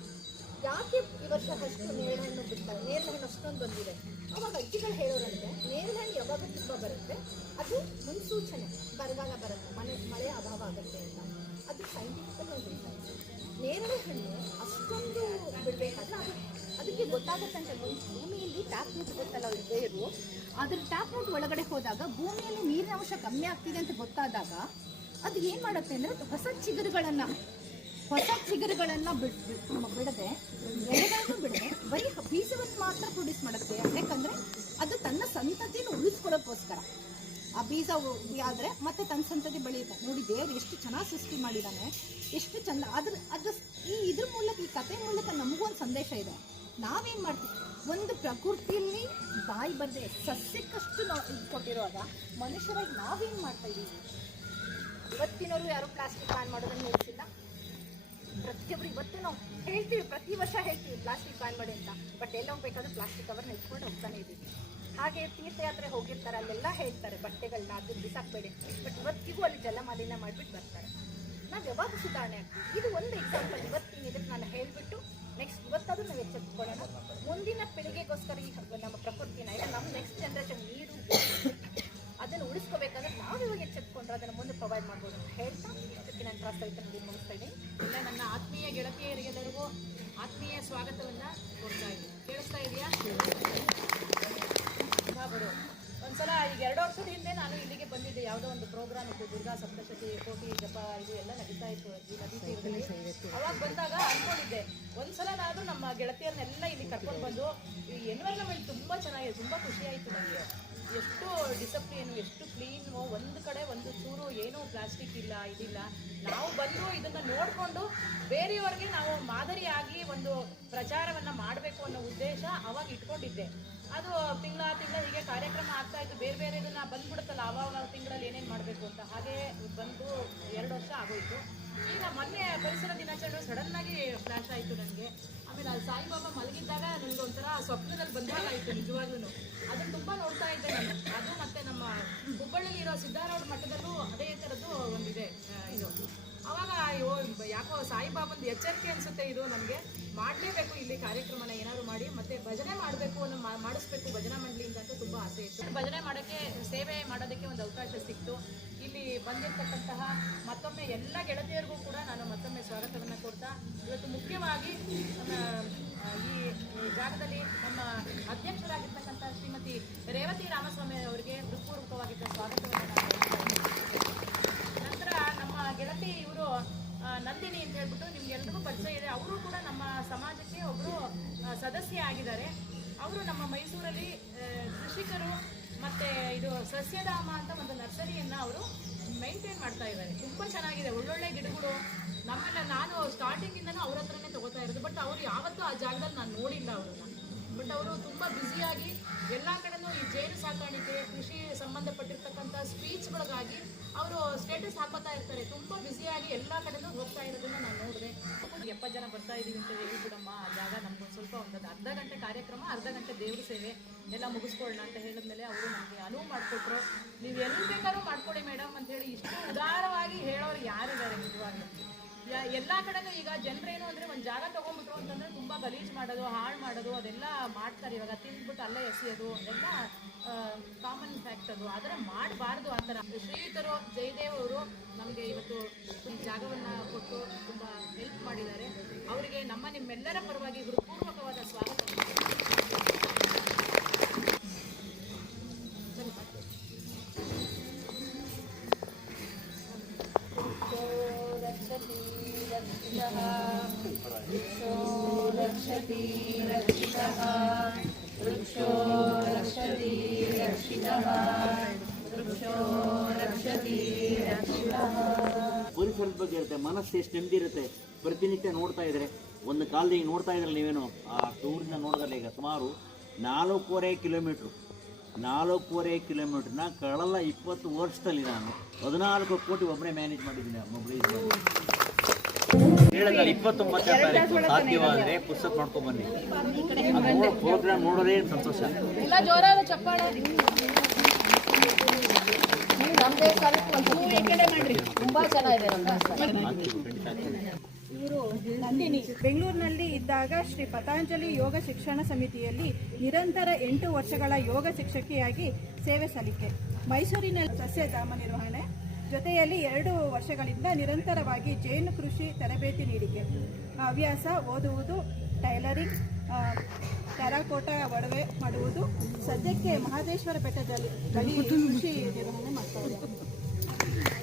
ಯಾಕೆ ಈ ವರ್ಷ ಅಷ್ಟು ನೇರಳೆ ಹಣ್ಣು ಬಿಡ್ತಾರೆ, ನೇರಳೆ ಹಣ್ಣು ಅಷ್ಟೊಂದು ಬಂದಿದೆ. ಅವಾಗ ಅಜ್ಜಿಗಳು ಹೇಳೋರಂತೆ ನೇರಳೆ ಹಣ್ಣು ಯಾವಾಗ ತುಂಬ ಬರುತ್ತೆ, ಅದು ಮುನ್ಸೂಚನೆ ಬರಗಾಲ ಬರುತ್ತೆ, ಮಳೆ ಅಭಾವ ಆಗುತ್ತೆ ಅಂತ. ಅದು ಸೈಂಟಿಫಿಕಲ್ ಒಂದು ರೀಸನ್. ನೇರಳೆ ಹಣ್ಣು ಅಷ್ಟೊಂದು ಬಿಡಬೇಕಾದ್ರೆ ಅದಕ್ಕೆ ಗೊತ್ತಾಗುತ್ತೆ ಅಂತ ಭೂಮಿಯಲ್ಲಿ ಟ್ಯಾಪ್ ರೂಟ್ ಗೊತ್ತಲ್ಲ ಬೇರು, ಅದ್ರ ಟ್ಯಾಪ್ ರೂಟ್ ಒಳಗಡೆ ಹೋದಾಗ ಭೂಮಿಯಲ್ಲಿ ನೀರಿನ ಅಂಶ ಕಮ್ಮಿ ಆಗ್ತಿದೆ ಅಂತ ಗೊತ್ತಾದಾಗ ಅದು ಏನು ಮಾಡುತ್ತೆ ಅಂದರೆ ಹೊಸ ಚಿಗುರುಗಳನ್ನು ಬಿಡದೆ ಎಲೆಗಳನ್ನು ಬಿಡದೆ ಬರೀ ಬೀಜವನ್ನು ಮಾತ್ರ ಪ್ರೊಡ್ಯೂಸ್ ಮಾಡುತ್ತೆ. ಯಾಕಂದರೆ ಅದು ತನ್ನ ಸಂತತಿಯನ್ನು ಉಳಿಸ್ಕೊಳ್ಳೋಕ್ಕೋಸ್ಕರ ಆ ಬೀಜ ಆದರೆ ಮತ್ತೆ ತನ್ನ ಸಂತತಿ ಬೆಳೆಯುತ್ತೆ. ನೋಡಿ ದೇವರು ಎಷ್ಟು ಚೆನ್ನಾಗಿ ಸೃಷ್ಟಿ ಮಾಡಿದ್ದಾನೆ, ಎಷ್ಟು ಚೆಂದ. ಇದ್ರ ಮೂಲಕ ಈ ಕಥೆ ಮೂಲಕ ನಮಗೂ ಒಂದು ಸಂದೇಶ ಇದೆ. ನಾವೇನು ಮಾಡ್ತೀವಿ, ಒಂದು ಪ್ರಕೃತಿಯಲ್ಲಿ ಬಾಯಿ ಬರದೆ ಸಸ್ಯಕ್ಕಷ್ಟು ನಾವು ಇದು ಕೊಟ್ಟಿರುವಾಗ ಮನುಷ್ಯರಾಗಿ ನಾವೇನು ಮಾಡ್ತಾ ಇದ್ದೀವಿ? ಇವತ್ತಿನವರು ಯಾರು ಪ್ಲಾಸ್ಟಿಕ್ ಬ್ಯಾನ್ ಮಾಡೋದನ್ನು ನಿಲ್ಲಿಸಿಲ್ಲ. ಪ್ರತಿಯೊಬ್ಬರು ಇವತ್ತು ನಾವು ಹೇಳ್ತೀವಿ, ಪ್ರತಿ ವರ್ಷ ಹೇಳ್ತೀವಿ ಪ್ಲಾಸ್ಟಿಕ್ ಬ್ಯಾನ್ ಮಾಡಿ ಅಂತ. ಬಟ್ ಎಲ್ಲ ಹೋಗ್ಬೇಕಾದ್ರೆ ಪ್ಲಾಸ್ಟಿಕ್ ಕವರ್ ನೆಚ್ಕೊಂಡು ಹೋಗ್ತಾನೆ ಇದ್ದೀವಿ. ಹಾಗೆ ತೀರ್ಥಯಾತ್ರೆ ಹೋಗಿರ್ತಾರೆ, ಅಲ್ಲೆಲ್ಲ ಹೇಳ್ತಾರೆ ಬಟ್ಟೆಗಳನ್ನ ಅದನ್ನ ಬಿಸಾಕಬೇಡಿ. ಬಟ್ ಇವತ್ತಿಗೂ ಅಲ್ಲಿ ಜಲಮಾಲಿನ್ಯ ಮಾಡಿಬಿಟ್ಟು ಬರ್ತಾರೆ. ನಾವು ಯಾವಾಗ ಸುಧಾರಣೆ ಆಗ್ತೀವಿ? ಇದು ಒಂದು ಎಕ್ಸಾಂಪಲ್. ಇವತ್ತಿನ ಇದಕ್ಕೆ ನಾನು ಹೇಳಿಬಿಟ್ಟು ಇವತ್ತಾದ್ರೂ ನಾವು ಎಚ್ಚೆತ್ತುಕೊಳ್ಳೋಣ. ಮುಂದಿನ ಪೀಳಿಗೆಗೋಸ್ಕರ ಈ ನಮ್ಮ ಪ್ರಕೃತಿನ ಈಗ ನಮ್ಮ ನೆಕ್ಸ್ಟ್ ಜನರೇಷನ್ ನೀರು ಅದನ್ನು ಉಳಿಸ್ಕೋಬೇಕಂದ್ರೆ ನಾವು ಇವಾಗ ಎಚ್ಚೆತ್ಕೊಂಡ್ರೆ ಅದನ್ನು ಮುಂದೆ ಪ್ರೊವೈಡ್ ಮಾಡ್ಬೋದು ಅಂತ ಹೇಳ್ತಾ ಇದಕ್ಕೆ ನಾನು ಪ್ರಾಸ್ತಾವಿಕ ಮುಗಿಸ್ತಾ ಇದ್ದೀನಿ. ನನ್ನ ಆತ್ಮೀಯ ಗೆಳತಿಯರಿಗೆಲ್ಲರಿಗೂ ಆತ್ಮೀಯ ಸ್ವಾಗತವನ್ನು ಕೊಡ್ತಾ ಇದ್ದೀನಿ. ಕೇಳಿಸ್ತಾ ಇದೆಯಾ? ಬರು ಒಂದ್ಸಲ ಈಗ 2 ವರ್ಷದ ಹಿಂದೆ ನಾನು ಇಲ್ಲಿಗೆ ಬಂದಿದ್ದೆ, ಯಾವುದೋ ಒಂದು ಪ್ರೋಗ್ರಾಮ್ ಇತ್ತು, ದುರ್ಗಾ ಸಪ್ತಶತಿ ಕೋಟಿ ಜಪ ಇದು ಎಲ್ಲ ನಡೀತಾ ಇತ್ತು ಈ ನದಿ ತೀರದಲ್ಲಿ. ಅವಾಗ ಬಂದಾಗ ಅನ್ಕೊಂಡಿದ್ದೆ ಒಂದ್ಸಲ ನಾನು ನಮ್ಮ ಗೆಳತಿಯರನ್ನೆಲ್ಲ ಇಲ್ಲಿ ಕರ್ಕೊಂಡು ಬಂದು ಈ ಎನ್ವೈರನ್ಮೆಂಟ್ ತುಂಬ ಚೆನ್ನಾಗಿದೆ, ತುಂಬ ಖುಷಿ ಆಯಿತು ನನಗೆ. ಎಷ್ಟು ಡಿಸಿಪ್ಲಿನು, ಎಷ್ಟು ಕ್ಲೀನು, ಒಂದು ಕಡೆ ಒಂದು ಚೂರು ಏನೂ ಪ್ಲಾಸ್ಟಿಕ್ ಇಲ್ಲ, ಇದಿಲ್ಲ. ನಾವು ಬಂದು ಇದನ್ನು ನೋಡಿಕೊಂಡು ಬೇರೆಯವರಿಗೆ ನಾವು ಮಾದರಿಯಾಗಿ ಒಂದು ಪ್ರಚಾರವನ್ನು ಮಾಡಬೇಕು ಅನ್ನೋ ಉದ್ದೇಶ ಅವಾಗ ಇಟ್ಕೊಂಡಿದ್ದೆ. ಅದು ತಿಂಗಳ ಹೀಗೆ ಕಾರ್ಯಕ್ರಮ ಆಗ್ತಾ ಇತ್ತು, ಬೇರೆ ಬೇರೆ ಇದನ್ನು ಬಂದ್ಬಿಡುತ್ತಲ್ಲ ಆವಾಗ ತಿಂಗಳಲ್ಲಿ ಏನೇನು ಮಾಡಬೇಕು ಅಂತ. ಹಾಗೆ ಬಂದು 2 ವರ್ಷ ಆಗೋಯ್ತು. ಈಗ ಮೊನ್ನೆ ಪರಿಸರ ದಿನಾಚರಣೆ ಸಡನ್ನಾಗಿ ಫ್ಲ್ಯಾಶ್ ಆಯಿತು ನನಗೆ. ಆಮೇಲೆ ಅಲ್ಲಿ ಸಾಯಿಬಾಬಾ ಮಲಗಿದ್ದಾಗ ನನಗೆ ಒಂಥರ ಸ್ವಪ್ನದಲ್ಲಿ ಬಂದಾಗಾಯಿತು ನಿಜವಾಗ್ಲೂ. ಅದನ್ನು ತುಂಬ ನೋಡ್ತಾ ಇದ್ದೆ ನಾನು. ಅದು ಮತ್ತು ನಮ್ಮ ಹುಬ್ಬಳ್ಳಿಲಿರೋ ಸಿದ್ದಾರೂಢ ಮಠದಲ್ಲೂ ಅದೇ ಥರದ್ದು ಒಂದಿದೆ ಇದು. ಆವಾಗ ಯಾಕೋ ಸಾಯಿಬಾಬಂದು ಎಚ್ಚರಿಕೆ ಅನಿಸುತ್ತೆ ಇದು ನನಗೆ. ಮಾಡಲೇಬೇಕು ಇಲ್ಲಿ ಕಾರ್ಯಕ್ರಮನ ಏನಾದ್ರು ಮಾಡಿ, ಮತ್ತು ಭಜನೆ ಮಾಡಬೇಕು ಅನ್ನೋ ಮಾಡಿಸ್ಬೇಕು ಭಜನಾ ಮಂಡಳಿಯಿಂದ ಅಂತ ತುಂಬ ಆಸೆ ಇತ್ತು. ಭಜನೆ ಮಾಡೋಕ್ಕೆ, ಸೇವೆ ಮಾಡೋದಕ್ಕೆ ಒಂದು ಅವಕಾಶ ಸಿಕ್ತು. ಇಲ್ಲಿ ಬಂದಿರತಕ್ಕಂತಹ ಮತ್ತೊಮ್ಮೆ ಎಲ್ಲ ಗೆಳತಿಯರಿಗೂ ಕೂಡ ನಾನು ಮತ್ತೊಮ್ಮೆ ಸ್ವಾಗತವನ್ನು ಕೊಡ್ತಾ, ಇವತ್ತು ಮುಖ್ಯವಾಗಿ ನಮ್ಮ ಈ ಜಾಗದಲ್ಲಿ ನಮ್ಮ ಅಧ್ಯಕ್ಷರಾಗಿರ್ತಕ್ಕಂಥ ಶ್ರೀಮತಿ ರೇವತಿ ರಾಮಸ್ವಾಮಿ ಅವರಿಗೆ ಹೃತ್ಪೂರ್ವಕವಾಗಿದ್ದ ಸ್ವಾಗತವನ್ನು ನಾನು ನಂತರ ನಮ್ಮ ಗೆಳತಿ ಇವರು ನಂದಿನಿ ಅಂತ ಹೇಳ್ಬಿಟ್ಟು ನಿಮ್ಗೆಲ್ರಿಗೂ ಪರಿಚಯ ಇದೆ. ಅವರು ಕೂಡ ನಮ್ಮ ಸಮಾಜಕ್ಕೆ ಒಬ್ಬರು ಸದಸ್ಯೆ ಆಗಿದ್ದಾರೆ. ಅವರು ನಮ್ಮ ಮೈಸೂರಲ್ಲಿ ಕೃಷಿಕರು ಮತ್ತು ಇದು ಸಸ್ಯಧಾಮ ಅಂತ ಒಂದು ನರ್ಸರಿಯನ್ನು ಅವರು ಮೈಂಟೈನ್ ಮಾಡ್ತಾ ಇದ್ದಾರೆ. ತುಂಬ ಚೆನ್ನಾಗಿದೆ, ಒಳ್ಳೊಳ್ಳೆ ಗಿಡಗಳು. ನಾನು ಸ್ಟಾರ್ಟಿಂಗಿಂದನೂ ಅವ್ರ ಹತ್ರನೇ ತೊಗೋತಾ ಇರೋದು. ಬಟ್ ಅವರು ಯಾವತ್ತೂ ಆ ಜಾಗದಲ್ಲಿ ನಾನು ನೋಡಿಲ್ಲ ಅವ್ರನ್ನ. ಬಟ್ ಅವರು ತುಂಬ ಬ್ಯುಸಿಯಾಗಿ ಎಲ್ಲ ಕಡೆನೂ ಈ ಜೇನು ಸಾಕಾಣಿಕೆ, ಕೃಷಿ ಸಂಬಂಧಪಟ್ಟಿರ್ತಕ್ಕಂಥ ಸ್ಪೀಚ್ಗಳಿಗಾಗಿ ಅವರು ಸ್ಟೇಟಸ್ ಹಾಕೋತಾ ಇರ್ತಾರೆ. ತುಂಬ ಬ್ಯುಸಿಯಾಗಿ ಎಲ್ಲ ಕಡೆನೂ ಹೋಗ್ತಾ ಇರೋದನ್ನು ನಾನು ನೋಡಿದೆ. 70 ಜನ ಬರ್ತಾ ಇದ್ದೀವಿ ಅಂತ ಹೇಳಿ ಬಿಡಮ್ಮ, ಆ ಜಾಗ ನಮ್ಗೊಂದು ಸ್ವಲ್ಪ ಒಂದು ಅರ್ಧ ಗಂಟೆ ಕಾರ್ಯಕ್ರಮ, ಅರ್ಧ ಗಂಟೆ ದೇವ್ರ ಸೇವೆ ಎಲ್ಲ ಮುಗಿಸ್ಕೊಳ್ಳೋಣ ಅಂತ ಹೇಳಿದ್ಮೇಲೆ ಅವರು ನಮಗೆ ಅನುವು ಮಾಡಿಕೊಟ್ರು. ನೀವು ಎಲ್ಲಿ ಬೇಕಾದ್ರೂ ಮಾಡ್ಕೊಳ್ಳಿ ಮೇಡಮ್ ಅಂತ ಹೇಳಿ. ಇಷ್ಟು ಉದಾರವಾಗಿ ಹೇಳೋರು ಯಾರಿದ್ದಾರೆ ನಿಜವಾಗ್ಲೂ? ಎಲ್ಲ ಕಡೆನೂ ಈಗ ಜನರೇನು ಅಂದರೆ ಒಂದು ಜಾಗ ತೊಗೊಂಡ್ಬಿಟ್ರು ಅಂತಂದರೆ ತುಂಬ ಗಲೀಜು ಮಾಡೋದು, ಹಾಳು ಮಾಡೋದು ಅದೆಲ್ಲ ಮಾಡ್ತಾರೆ. ಇವಾಗ ತಿಂದ್ಬಿಟ್ಟು ಅಲ್ಲೇ ಎಸೆಯೋದು ಅದೆಲ್ಲ ಕಾಮನ್ ಫ್ಯಾಕ್ಟ್. ಅದು ಆದರೆ ಮಾಡಬಾರ್ದು ಆ ಥರ. ಶ್ರೀಯುತರು ಜಯದೇವ್ ಅವರು ನಮಗೆ ಇವತ್ತು ಈ ಜಾಗವನ್ನು ಕೊಟ್ಟು ತುಂಬ ಹೆಲ್ಪ್ ಮಾಡಿದ್ದಾರೆ. ಅವರಿಗೆ ನಿಮ್ಮೆಲ್ಲರ ಪರವಾಗಿ ಹೃತ್ಪೂರ್ವಕವಾದ ಸ್ವಾಗತ. ಪರಿಸರದ ಬಗ್ಗೆ ಇರುತ್ತೆ, ಮನಸ್ಸು ಎಷ್ಟು ನೆಮ್ಮದಿ ಇರುತ್ತೆ ಪ್ರತಿನಿತ್ಯ ನೋಡ್ತಾ ಇದ್ರೆ. ಒಂದು ಕಾಲದ ಈಗ ನೋಡ್ತಾ ಇದ್ರಲ್ಲ ನೀವೇನು, ಆ ಟೂರಿನ ನೋಡಿದ್ರಲ್ಲ ಈಗ ಸುಮಾರು 4.5 ಕಿಲೋಮೀಟ್ರ್ನ ಕಳೆದ 20 ವರ್ಷದಲ್ಲಿ ನಾನು 14 ಕೋಟಿ ಒಬ್ಬನೇ ಮ್ಯಾನೇಜ್ ಮಾಡಿದ್ದೀನಿ. ಮೊಬೈಲ್ ಹೇಳಿದ್ರೆ 29ನೇ ತಾರೀಕು ಸಾಧ್ಯವಾದರೆ ಪುಸ್ತಕ ಮಾಡ್ಕೊಂಡು ಬನ್ನಿ. ಪ್ರೋಗ್ರಾಮ್ ನೋಡೋದೇ ಸಂತೋಷ. ಎಲ್ಲ ಜೋರಾದ ಚಪ್ಪಾಳೆ. ತುಂಬಾ ಚೆನ್ನಾಗಿದೆ. ಇವರು ನಂದಿನಿ ಬೆಂಗಳೂರಿನಲ್ಲಿ ಇದ್ದಾಗ ಶ್ರೀ ಪತಂಜಲಿ ಯೋಗ ಶಿಕ್ಷಣ ಸಮಿತಿಯಲ್ಲಿ ನಿರಂತರ 8 ವರ್ಷಗಳ ಯೋಗ ಶಿಕ್ಷಕಿಯಾಗಿ ಸೇವೆ ಸಲ್ಲಿಕೆ. ಮೈಸೂರಿನಲ್ಲಿ ಸಸ್ಯಧಾಮ ನಿರ್ವಹಣೆ ಜೊತೆಯಲ್ಲಿ 2 ವರ್ಷಗಳಿಂದ ನಿರಂತರವಾಗಿ ಜೇನು ಕೃಷಿ ತರಬೇತಿ ನೀಡಿಕೆ. ಹವ್ಯಾಸ ಓದುವುದು, ಟೈಲರಿಂಗ್, ಟೆರಾಕೋಟ ಒಡವೆ ಮಾಡುವುದು. ಸದ್ಯಕ್ಕೆ ಮಹದೇಶ್ವರ ಬೆಟ್ಟದಲ್ಲಿ ಕೃಷಿ ನಿರ್ವಹಣೆ ಮಾಡ್ತಾ ಇದ್ದಾರೆ.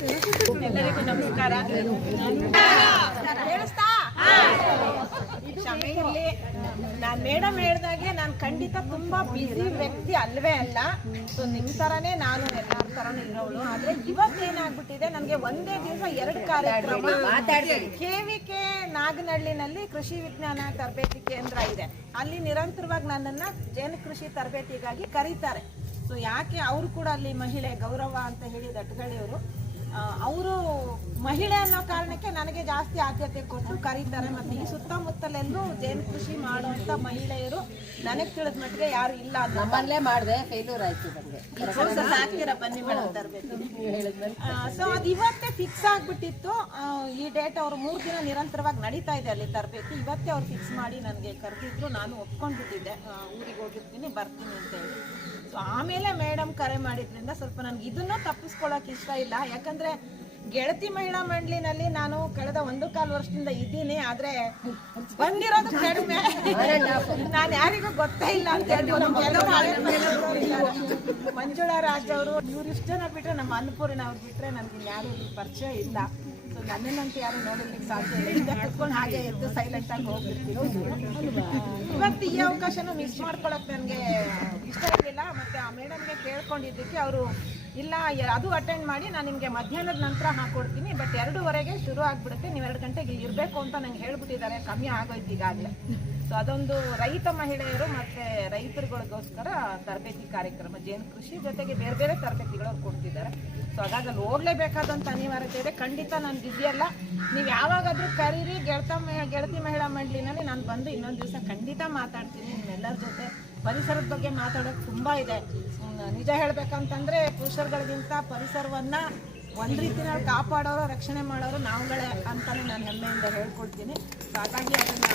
ಎಲ್ಲರಿಗೂ ನಮಸ್ಕಾರ. ಕ್ಷಮೆ ಇರಲಿ, ನಾನು ಮೇಡಮ್ ಹೇಳ್ದಾಗೆ ನಾನು ಖಂಡಿತ ತುಂಬಾ ಬಿಸಿ ವ್ಯಕ್ತಿ ಅಲ್ವೇ ಅಲ್ಲ. ಸೊ ನಿಮ್ಮ ಥರನೇ ನಾನು ಎಲ್ಲರ ಥರನೂ ಇರೋಳು. ಆದರೆ ಇವತ್ತೇನಾಗ್ಬಿಟ್ಟಿದೆ, ನನಗೆ ಒಂದೇ ದಿವಸ 2 ಕಾರ್ಯಕ್ರಮ. KVK ನಾಗನಹಳ್ಳಿನಲ್ಲಿ ಕೃಷಿ ವಿಜ್ಞಾನ ತರಬೇತಿ ಕೇಂದ್ರ ಇದೆ. ಅಲ್ಲಿ ನಿರಂತರವಾಗಿ ನನ್ನನ್ನು ಜೇನು ಕೃಷಿ ತರಬೇತಿಗಾಗಿ ಕರೀತಾರೆ. ಸೊ ಯಾಕೆ ಅವರು ಕೂಡ ಅಲ್ಲಿ ಮಹಿಳೆ ಗೌರವ ಅಂತ ಹೇಳಿ ದಟ್ಗಳಿಯವರು, ಅವರು ಮಹಿಳೆ ಅನ್ನೋ ಕಾರಣಕ್ಕೆ ನನಗೆ ಜಾಸ್ತಿ ಆದ್ಯತೆ ಕೊಟ್ಟು ಕರೀತಾರೆ. ಮತ್ತು ಈ ಸುತ್ತಮುತ್ತಲೆಲ್ಲೂ ಜೇನು ಕೃಷಿ ಮಾಡುವಂಥ ಮಹಿಳೆಯರು ನನಗೆ ತಿಳಿದ ಮಟ್ಟಿಗೆ ಯಾರು ಇಲ್ಲ. ನಮ್ಮಲ್ಲೇ ಮಾಡಿದೆ, ಫೇಲ್ಯೂರ್ ಆಯ್ತು ನನಗೆ. ಹಾಕ್ತೀರಾ ಬನ್ನಿ ಮೇಡಮ್ ತರಬೇತಿ. ಸೊ ಅದು ಇವತ್ತೇ ಫಿಕ್ಸ್ ಆಗಿಬಿಟ್ಟಿತ್ತು. ಈ ಡೇಟ್ ಅವರು 3 ದಿನ ನಿರಂತರವಾಗಿ ನಡೀತಾ ಇದೆ ಅಲ್ಲಿ ತರಬೇತಿ. ಇವತ್ತೇ ಅವ್ರು ಫಿಕ್ಸ್ ಮಾಡಿ ನನಗೆ ಕರೆದಿದ್ರು. ನಾನು ಒಪ್ಕೊಂಡ್ಬಿಟ್ಟಿದ್ದೆ, ಊರಿಗೆ ಹೋಗಿರ್ತೀನಿ ಬರ್ತೀನಿ ಅಂತ ಹೇಳಿ. ಸೊ ಆಮೇಲೆ ಮೇಡಮ್ ಕರೆ ಮಾಡಿದ್ರಿಂದ ಸ್ವಲ್ಪ ನನಗೆ ಇದನ್ನು ತಪ್ಪಿಸ್ಕೊಳ್ಳೋಕೆ ಇಷ್ಟ ಇಲ್ಲ. ಯಾಕಂದರೆ ಗೆಳತಿ ಮಹಿಳಾ ಮಂಡಳಿನಲ್ಲಿ ನಾನು ಕಳೆದ 1.25 ವರ್ಷದಿಂದ ಇದ್ದೀನಿ. ಆದ್ರೆ ಬಂದಿರೋದು ಕಡಿಮೆ. ನಾನು ಯಾರಿಗೂ ಗೊತ್ತೇ ಇಲ್ಲ ಅಂತ ಹೇಳ್ಬೋದು. ಕೆಲವರು ಹಳೆ ಮಹಿಳೆಯರು ಇದ್ದಾರೆ. ಮಂಜುಳಾ ರಾಜ್ ಅವರು, ಇವ್ರಿಷ್ಟು ಜನ ಬಿಟ್ರೆ ನಮ್ಮ ಅನ್ನಪೂರ್ಣ ಅವ್ರು ಬಿಟ್ರೆ ನನಗೆ ಯಾರು ಪರಿಚಯ ಇಲ್ಲ. ಸೊ ನನ್ನನ್ನಂತೂ ಯಾರು ನೋಡಲಿಕ್ಕೆ ಸಾಧ್ಯ ಇಲ್ಲ. ಹಿಂದೆ ಕುತ್ಕೊಂಡು ಹಾಗೆ ಎದ್ದು ಸೈಲೆಂಟ್ ಆಗಿ ಹೋಗ್ಬಿಡ್ತೀನಿ. ಇವತ್ತು ಈ ಅವಕಾಶನೂ ಮಿಸ್ ಮಾಡ್ಕೊಳಕ್ ನನಗೆ ಇಷ್ಟ ಇರಲಿಲ್ಲ. ಮತ್ತೆ ಆ ಮೇಡಮ್ಗೆ ಕೇಳ್ಕೊಂಡಿದ್ದಕ್ಕೆ ಅವರು ಇಲ್ಲ ಅದು ಅಟೆಂಡ್ ಮಾಡಿ ನಾನು ನಿಮಗೆ ಮಧ್ಯಾಹ್ನದ ನಂತರ ಹಾಕೊಡ್ತೀನಿ, ಬಟ್ 2:15ಗೆ ಶುರು ಆಗಿಬಿಡುತ್ತೆ, ನೀವು 2 ಗಂಟೆಗೆ ಇರಬೇಕು ಅಂತ ನಂಗೆ ಹೇಳ್ಬಿಟ್ಟಿದ್ದಾರೆ. ಕಮ್ಮಿ ಆಗೋಯ್ತು ಈಗಾಗಲೇ. ಸೊ ಅದೊಂದು ರೈತ ಮಹಿಳೆಯರು ಮತ್ತು ರೈತರುಗಳಿಗೋಸ್ಕರ ತರಬೇತಿ ಕಾರ್ಯಕ್ರಮ, ಜೇನು ಕೃಷಿ ಜೊತೆಗೆ ಬೇರೆ ಬೇರೆ ತರಬೇತಿಗಳು ಕೊಡ್ತಿದ್ದಾರೆ. ಸೊ ಹಾಗಾಗಿ ಅಲ್ಲಿ ಹೋಗ್ಲೇಬೇಕಾದಂಥ ಅನಿವಾರ್ಯತೆ ಇದೆ. ಖಂಡಿತ ನಾನು ಬಿಸಿಯಲ್ಲ, ನೀವು ಯಾವಾಗಾದರೂ ಕರೀರಿ. ಗೆಳತಿ ಮಹಿಳಾ ಮಂಡಳಿನಲ್ಲಿ ನಾನು ಬಂದು ಇನ್ನೊಂದು ದಿವಸ ಖಂಡಿತ ಮಾತಾಡ್ತೀನಿ ನಿಮ್ಮೆಲ್ಲರ ಜೊತೆ. ಪರಿಸರದ ಬಗ್ಗೆ ಮಾತಾಡೋಕ್ಕೆ ತುಂಬ ಇದೆ. ನಿಜ ಹೇಳ್ಬೇಕಂತಂದರೆ ಪುರುಷರುಗಳಿಗಿಂತ ಪರಿಸರವನ್ನು ಒಂದು ರೀತಿಯಲ್ಲಿ ಕಾಪಾಡೋರು, ರಕ್ಷಣೆ ಮಾಡೋರು ನಾವುಗಳೇ ಅಂತಲೇ ನಾನು ಹೆಮ್ಮೆಯಿಂದ ಹೇಳ್ಕೊಳ್ತೀನಿ. ಸೊ ಹಾಗಾಗಿ ಅದನ್ನು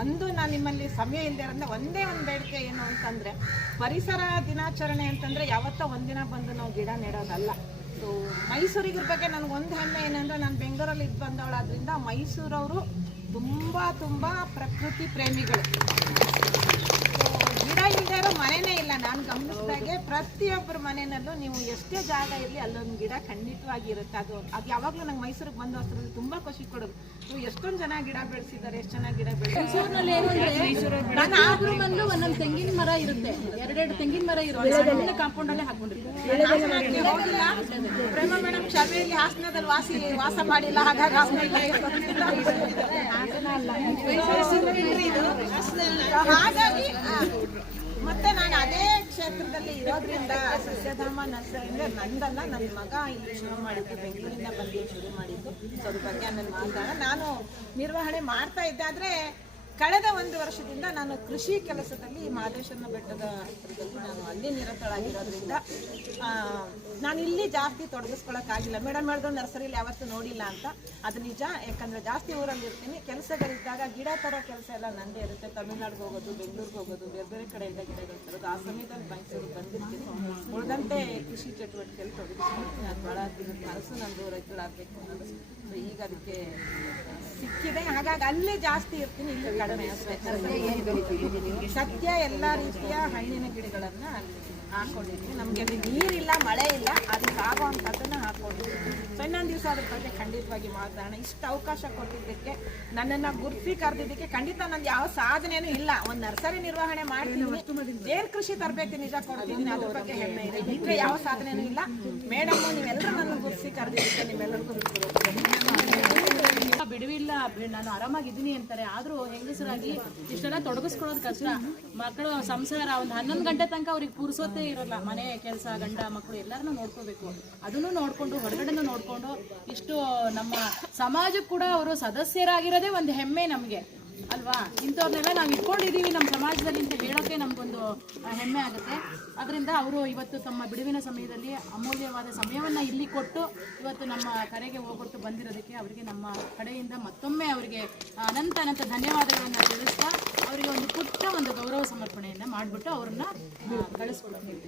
ಒಂದು ನಾನು ನಿಮ್ಮಲ್ಲಿ ಸಮಯ ಇಲ್ಲದೆ ಇರೋದ್ರೆ ಒಂದೇ ಒಂದು ಬೇಡಿಕೆ ಏನು ಅಂತಂದರೆ, ಪರಿಸರ ದಿನಾಚರಣೆ ಅಂತಂದರೆ ಯಾವತ್ತೋ ಒಂದಿನ ಬಂದು ನಾವು ಗಿಡ ನೆಡೋದಲ್ಲ. ಸೊ ಮೈಸೂರಿಗರ ಬಗ್ಗೆ ನನಗೊಂದು ಹೆಮ್ಮೆ ಏನಂದರೆ, ನಾನು ಬೆಂಗಳೂರಲ್ಲಿ ಇದು ಬಂದವಳಾದ್ರಿಂದ ಮೈಸೂರವರು ತುಂಬ ಪ್ರಕೃತಿ ಪ್ರೇಮಿಗಳು. ಗಿಡ ಇಲ್ಲದೆ ಇರೋ ಮನೆಯೇ ಇಲ್ಲ. ನಾನು ಗಮನಿಸಿದಾಗೆ ಪ್ರತಿಯೊಬ್ಬರ ಮನೆಯಲ್ಲೂ ನೀವು ಎಷ್ಟೇ ಜಾಗ ಇರಲಿ ಅಲ್ಲೊಂದು ಗಿಡ ಖಂಡಿತವಾಗಿ ಇರುತ್ತೆ. ಅದು ಯಾವಾಗಲೂ ನಂಗೆ ಮೈಸೂರಿಗೆ ಬಂದು ಅಷ್ಟರಲ್ಲಿ ತುಂಬ ಖುಷಿ ಕೊಡೋದು. ನೀವು ಎಷ್ಟೊಂದು ಜನ ಗಿಡ ಬೆಳೆಸಿದ್ದಾರೆ, ಎಷ್ಟು ಚೆನ್ನಾಗಿ ಗಿಡ ಮೈಸೂರಿನಲ್ಲಿ ಏನು ಅಂದ್ರೆ ಒಂದೊಂದು ತೆಂಗಿನ ಮರ ಇರುತ್ತೆ, 2 ತೆಂಗಿನ ಮರ ಇರುತ್ತೆ. ಕಾಂಪೌಂಡ್ ಅಲ್ಲೇ ಹಾಕೊಂಡಿರ್ತೀವಿ. ಹೋಗಿಲ್ಲ. ಪ್ರೇಮ ಮೇಡಮ್ ಸಭೆಯಲ್ಲಿ ಹಾಸನದಲ್ಲಿ ವಾಸ ಮಾಡಿಲ್ಲ, ಹಾಗಾಗಿ ಹಾಗಾಗಿ ಮತ್ತೆ ನಾನು ಅದೇ ಕ್ಷೇತ್ರದಲ್ಲಿ ಇರೋದ್ರಿಂದ ಸಸ್ಯಧಾಮ ನರ್ಸರಿ ಅಂದರೆ ನಂದಲ್ಲ, ನನ್ನ ಮಗ ಇಲ್ಲಿ ಶುರು ಮಾಡಿದ್ದು, ಬೆಂಗಳೂರಿಂದ ಬಂದು ಶುರು ಮಾಡಿದ್ದು. ಸೊ ಅದ್ರ ಬಗ್ಗೆ ನಾನು ನಿರ್ವಹಣೆ ಮಾಡ್ತಾ ಇದ್ದೆ. ಆದರೆ ಕಳೆದ 1 ವರ್ಷದಿಂದ ನಾನು ಕೃಷಿ ಕೆಲಸದಲ್ಲಿ ಮಹದೇಶ್ವರನ ಬೆಟ್ಟದ ಹತ್ತಿರದಲ್ಲಿ ನಾನು ಅಲ್ಲಿ ನಿರತಳಾಗಿರೋದ್ರಿಂದ ನಾನು ಇಲ್ಲಿ ಜಾಸ್ತಿ ತೊಡಗಿಸ್ಕೊಳ್ಳೋಕ್ಕಾಗಿಲ್ಲ. ಮೇಡಮ್ ಹೇಳಿದ್ರು ನರ್ಸರಿಲಿ ಯಾವತ್ತೂ ನೋಡಿಲ್ಲ ಅಂತ. ಅದು ನಿಜ, ಯಾಕಂದರೆ ಜಾಸ್ತಿ ಊರಲ್ಲಿ ಇರ್ತೀನಿ. ಕೆಲಸಗಳಿದ್ದಾಗ ಗಿಡ ತರೋ ಕೆಲಸ ಎಲ್ಲ ನಂದೇ ಇರುತ್ತೆ. ತಮಿಳ್ನಾಡಿಗೆ ಹೋಗೋದು, ಬೆಂಗಳೂರಿಗೆ ಹೋಗೋದು, ಬೇರೆ ಬೇರೆ ಕಡೆಯಿಂದ ಗಿಡಗಳು ತರೋದು. ಆ ಸಮಯದಲ್ಲಿ ಮೈಸೂರಿಗೆ ಬಂದಿರ್ತೀನಿ. ಉಳಿದಂತೆ ಕೃಷಿ ಚಟುವಟಿಕೆಯಲ್ಲಿ ತೊಡಗಿಸ್ಕೊಳ್ತೀನಿ. ಅದು ಭಾಳ ದಿನದ ಕನಸು, ನಂದು ರೈತಳಾಗಬೇಕು ಅನ್ನೋದು. ಸೊ ಈಗ ಅದಕ್ಕೆ ಸಿಕ್ಕಿದೆ. ಹಾಗಾಗಿ ಅಲ್ಲೇ ಜಾಸ್ತಿ ಇರ್ತೀನಿ, ಇಲ್ಲಿ ಕಡಿಮೆ ಅಷ್ಟೇ. ಸದ್ಯ ಎಲ್ಲ ರೀತಿಯ ಹಣ್ಣಿನ ಗಿಡಗಳನ್ನು ಅಲ್ಲಿ ಹಾಕೊಂಡಿದ್ವಿ. ನಮಗೆ ಅಲ್ಲಿ ನೀರಿಲ್ಲ, ಮಳೆ ಇಲ್ಲ, ಅದಕ್ಕೆ ಆಗೋವಂಥದ್ದನ್ನು ಹಾಕೊಂಡಿದ್ವಿ. ಸೊ ಇನ್ನೊಂದು ದಿವಸ ಅದ್ರ ಬಗ್ಗೆ ಖಂಡಿತವಾಗಿ ಮಾತಾಡೋಣ. ಇಷ್ಟು ಅವಕಾಶ ಕೊಟ್ಟಿದ್ದಕ್ಕೆ, ನನ್ನನ್ನು ಗುರುತಿ ಕರೆದಿದ್ದಕ್ಕೆ ಖಂಡಿತ ನಂದು ಯಾವ ಸಾಧನೆಯೂ ಇಲ್ಲ. ಒಂದು ನರ್ಸರಿ ನಿರ್ವಹಣೆ ಮಾಡ್ತೀನಿ, ಜೇನು ಕೃಷಿ ತರಬೇತಿ ನಿಜ ಕೊಡ್ತಿದ್ದೀನಿ, ಅದ್ರ ಬಗ್ಗೆ ಹೆಮ್ಮೆ ಇದೆ. ಬಿಟ್ಟರೆ ಯಾವ ಸಾಧನೆಯೂ ಇಲ್ಲ. ಮೇಡಮ್ ನೀವೆಲ್ಲರೂ ನನ್ನ ಗುರುತಿ ಕರೆದಿದ್ದಕ್ಕೆ ನಿಮ್ಮೆಲ್ಲರಿಗೂ ಬಿಡುವಿಲ್ಲ, ನಾನು ಆರಾಮಾಗಿದ್ದೀನಿ ಅಂತಾರೆ. ಆದರೂ ಹೆಂಗಸರಾಗಿ ಇಷ್ಟೆಲ್ಲ ತೊಡಗಿಸ್ಕೊಳ್ಳೋದು ಕಷ್ಟ. ಮಕ್ಕಳು ಸಂಸಾರ ಒಂದು 11 ಗಂಟೆ ತನಕ ಅವ್ರಿಗೆ ಪೂರ್ಸೋದೇ ಇರೋಲ್ಲ. ಮನೆ ಕೆಲಸ, ಗಂಡ ಮಕ್ಕಳು ಎಲ್ಲರನ್ನೂ ನೋಡ್ಕೋಬೇಕು. ಅದನ್ನು ನೋಡಿಕೊಂಡು, ಹೊರಗಡೆನೂ ನೋಡಿಕೊಂಡು, ಇಷ್ಟು ನಮ್ಮ ಸಮಾಜಕ್ಕೆ ಕೂಡ ಅವರು ಸದಸ್ಯರಾಗಿರೋದೇ ಒಂದು ಹೆಮ್ಮೆ ನಮಗೆ ಅಲ್ವಾ. ಇಂಥವ್ರನ್ನೆಲ್ಲ ನಾವು ಇಟ್ಕೊಂಡಿದ್ದೀವಿ ನಮ್ಮ ಸಮಾಜದಲ್ಲಿ ಅಂತ ಹೇಳೋಕ್ಕೆ ನಮಗೊಂದು ಹೆಮ್ಮೆ ಆಗುತ್ತೆ. ಅದರಿಂದ ಅವರು ಇವತ್ತು ತಮ್ಮ ಬಿಡುವಿನ ಸಮಯದಲ್ಲಿ ಅಮೂಲ್ಯವಾದ ಸಮಯವನ್ನು ಇಲ್ಲಿ ಕೊಟ್ಟು ಇವತ್ತು ನಮ್ಮ ಕರೆಗೆ ಹೋಗೊಟ್ಟು ಬಂದಿರೋದಕ್ಕೆ ಅವರಿಗೆ ನಮ್ಮ ಕಡೆಯಿಂದ ಮತ್ತೊಮ್ಮೆ ಅವರಿಗೆ ಅನಂತ ಧನ್ಯವಾದಗಳನ್ನು ತಿಳಿಸ್ತಾ ಅವರಿಗೆ ಒಂದು ಪುಟ್ಟ ಒಂದು ಗೌರವ ಸಮರ್ಪಣೆಯನ್ನು ಮಾಡಿಬಿಟ್ಟು ಅವ್ರನ್ನ ಕಳಿಸ್ಕೊಡ್ತೀವಿ.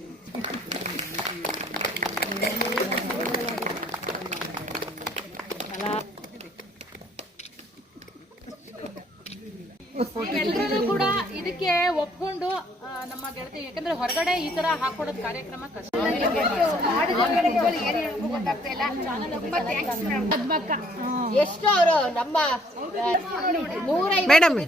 ಎಲ್ಲರೂ ಕೂಡ ಇದಕ್ಕೆ ಒಪ್ಕೊಂಡು ನಮ್ಮ ಗೆಳತಿ, ಯಾಕಂದ್ರೆ ಹೊರಗಡೆ ಈ ತರ ಹಾಕೊಡೋದು ಕಾರ್ಯಕ್ರಮ ಕಷ್ಟ. ಎಷ್ಟು ಅವರು ನಮ್ಮ 150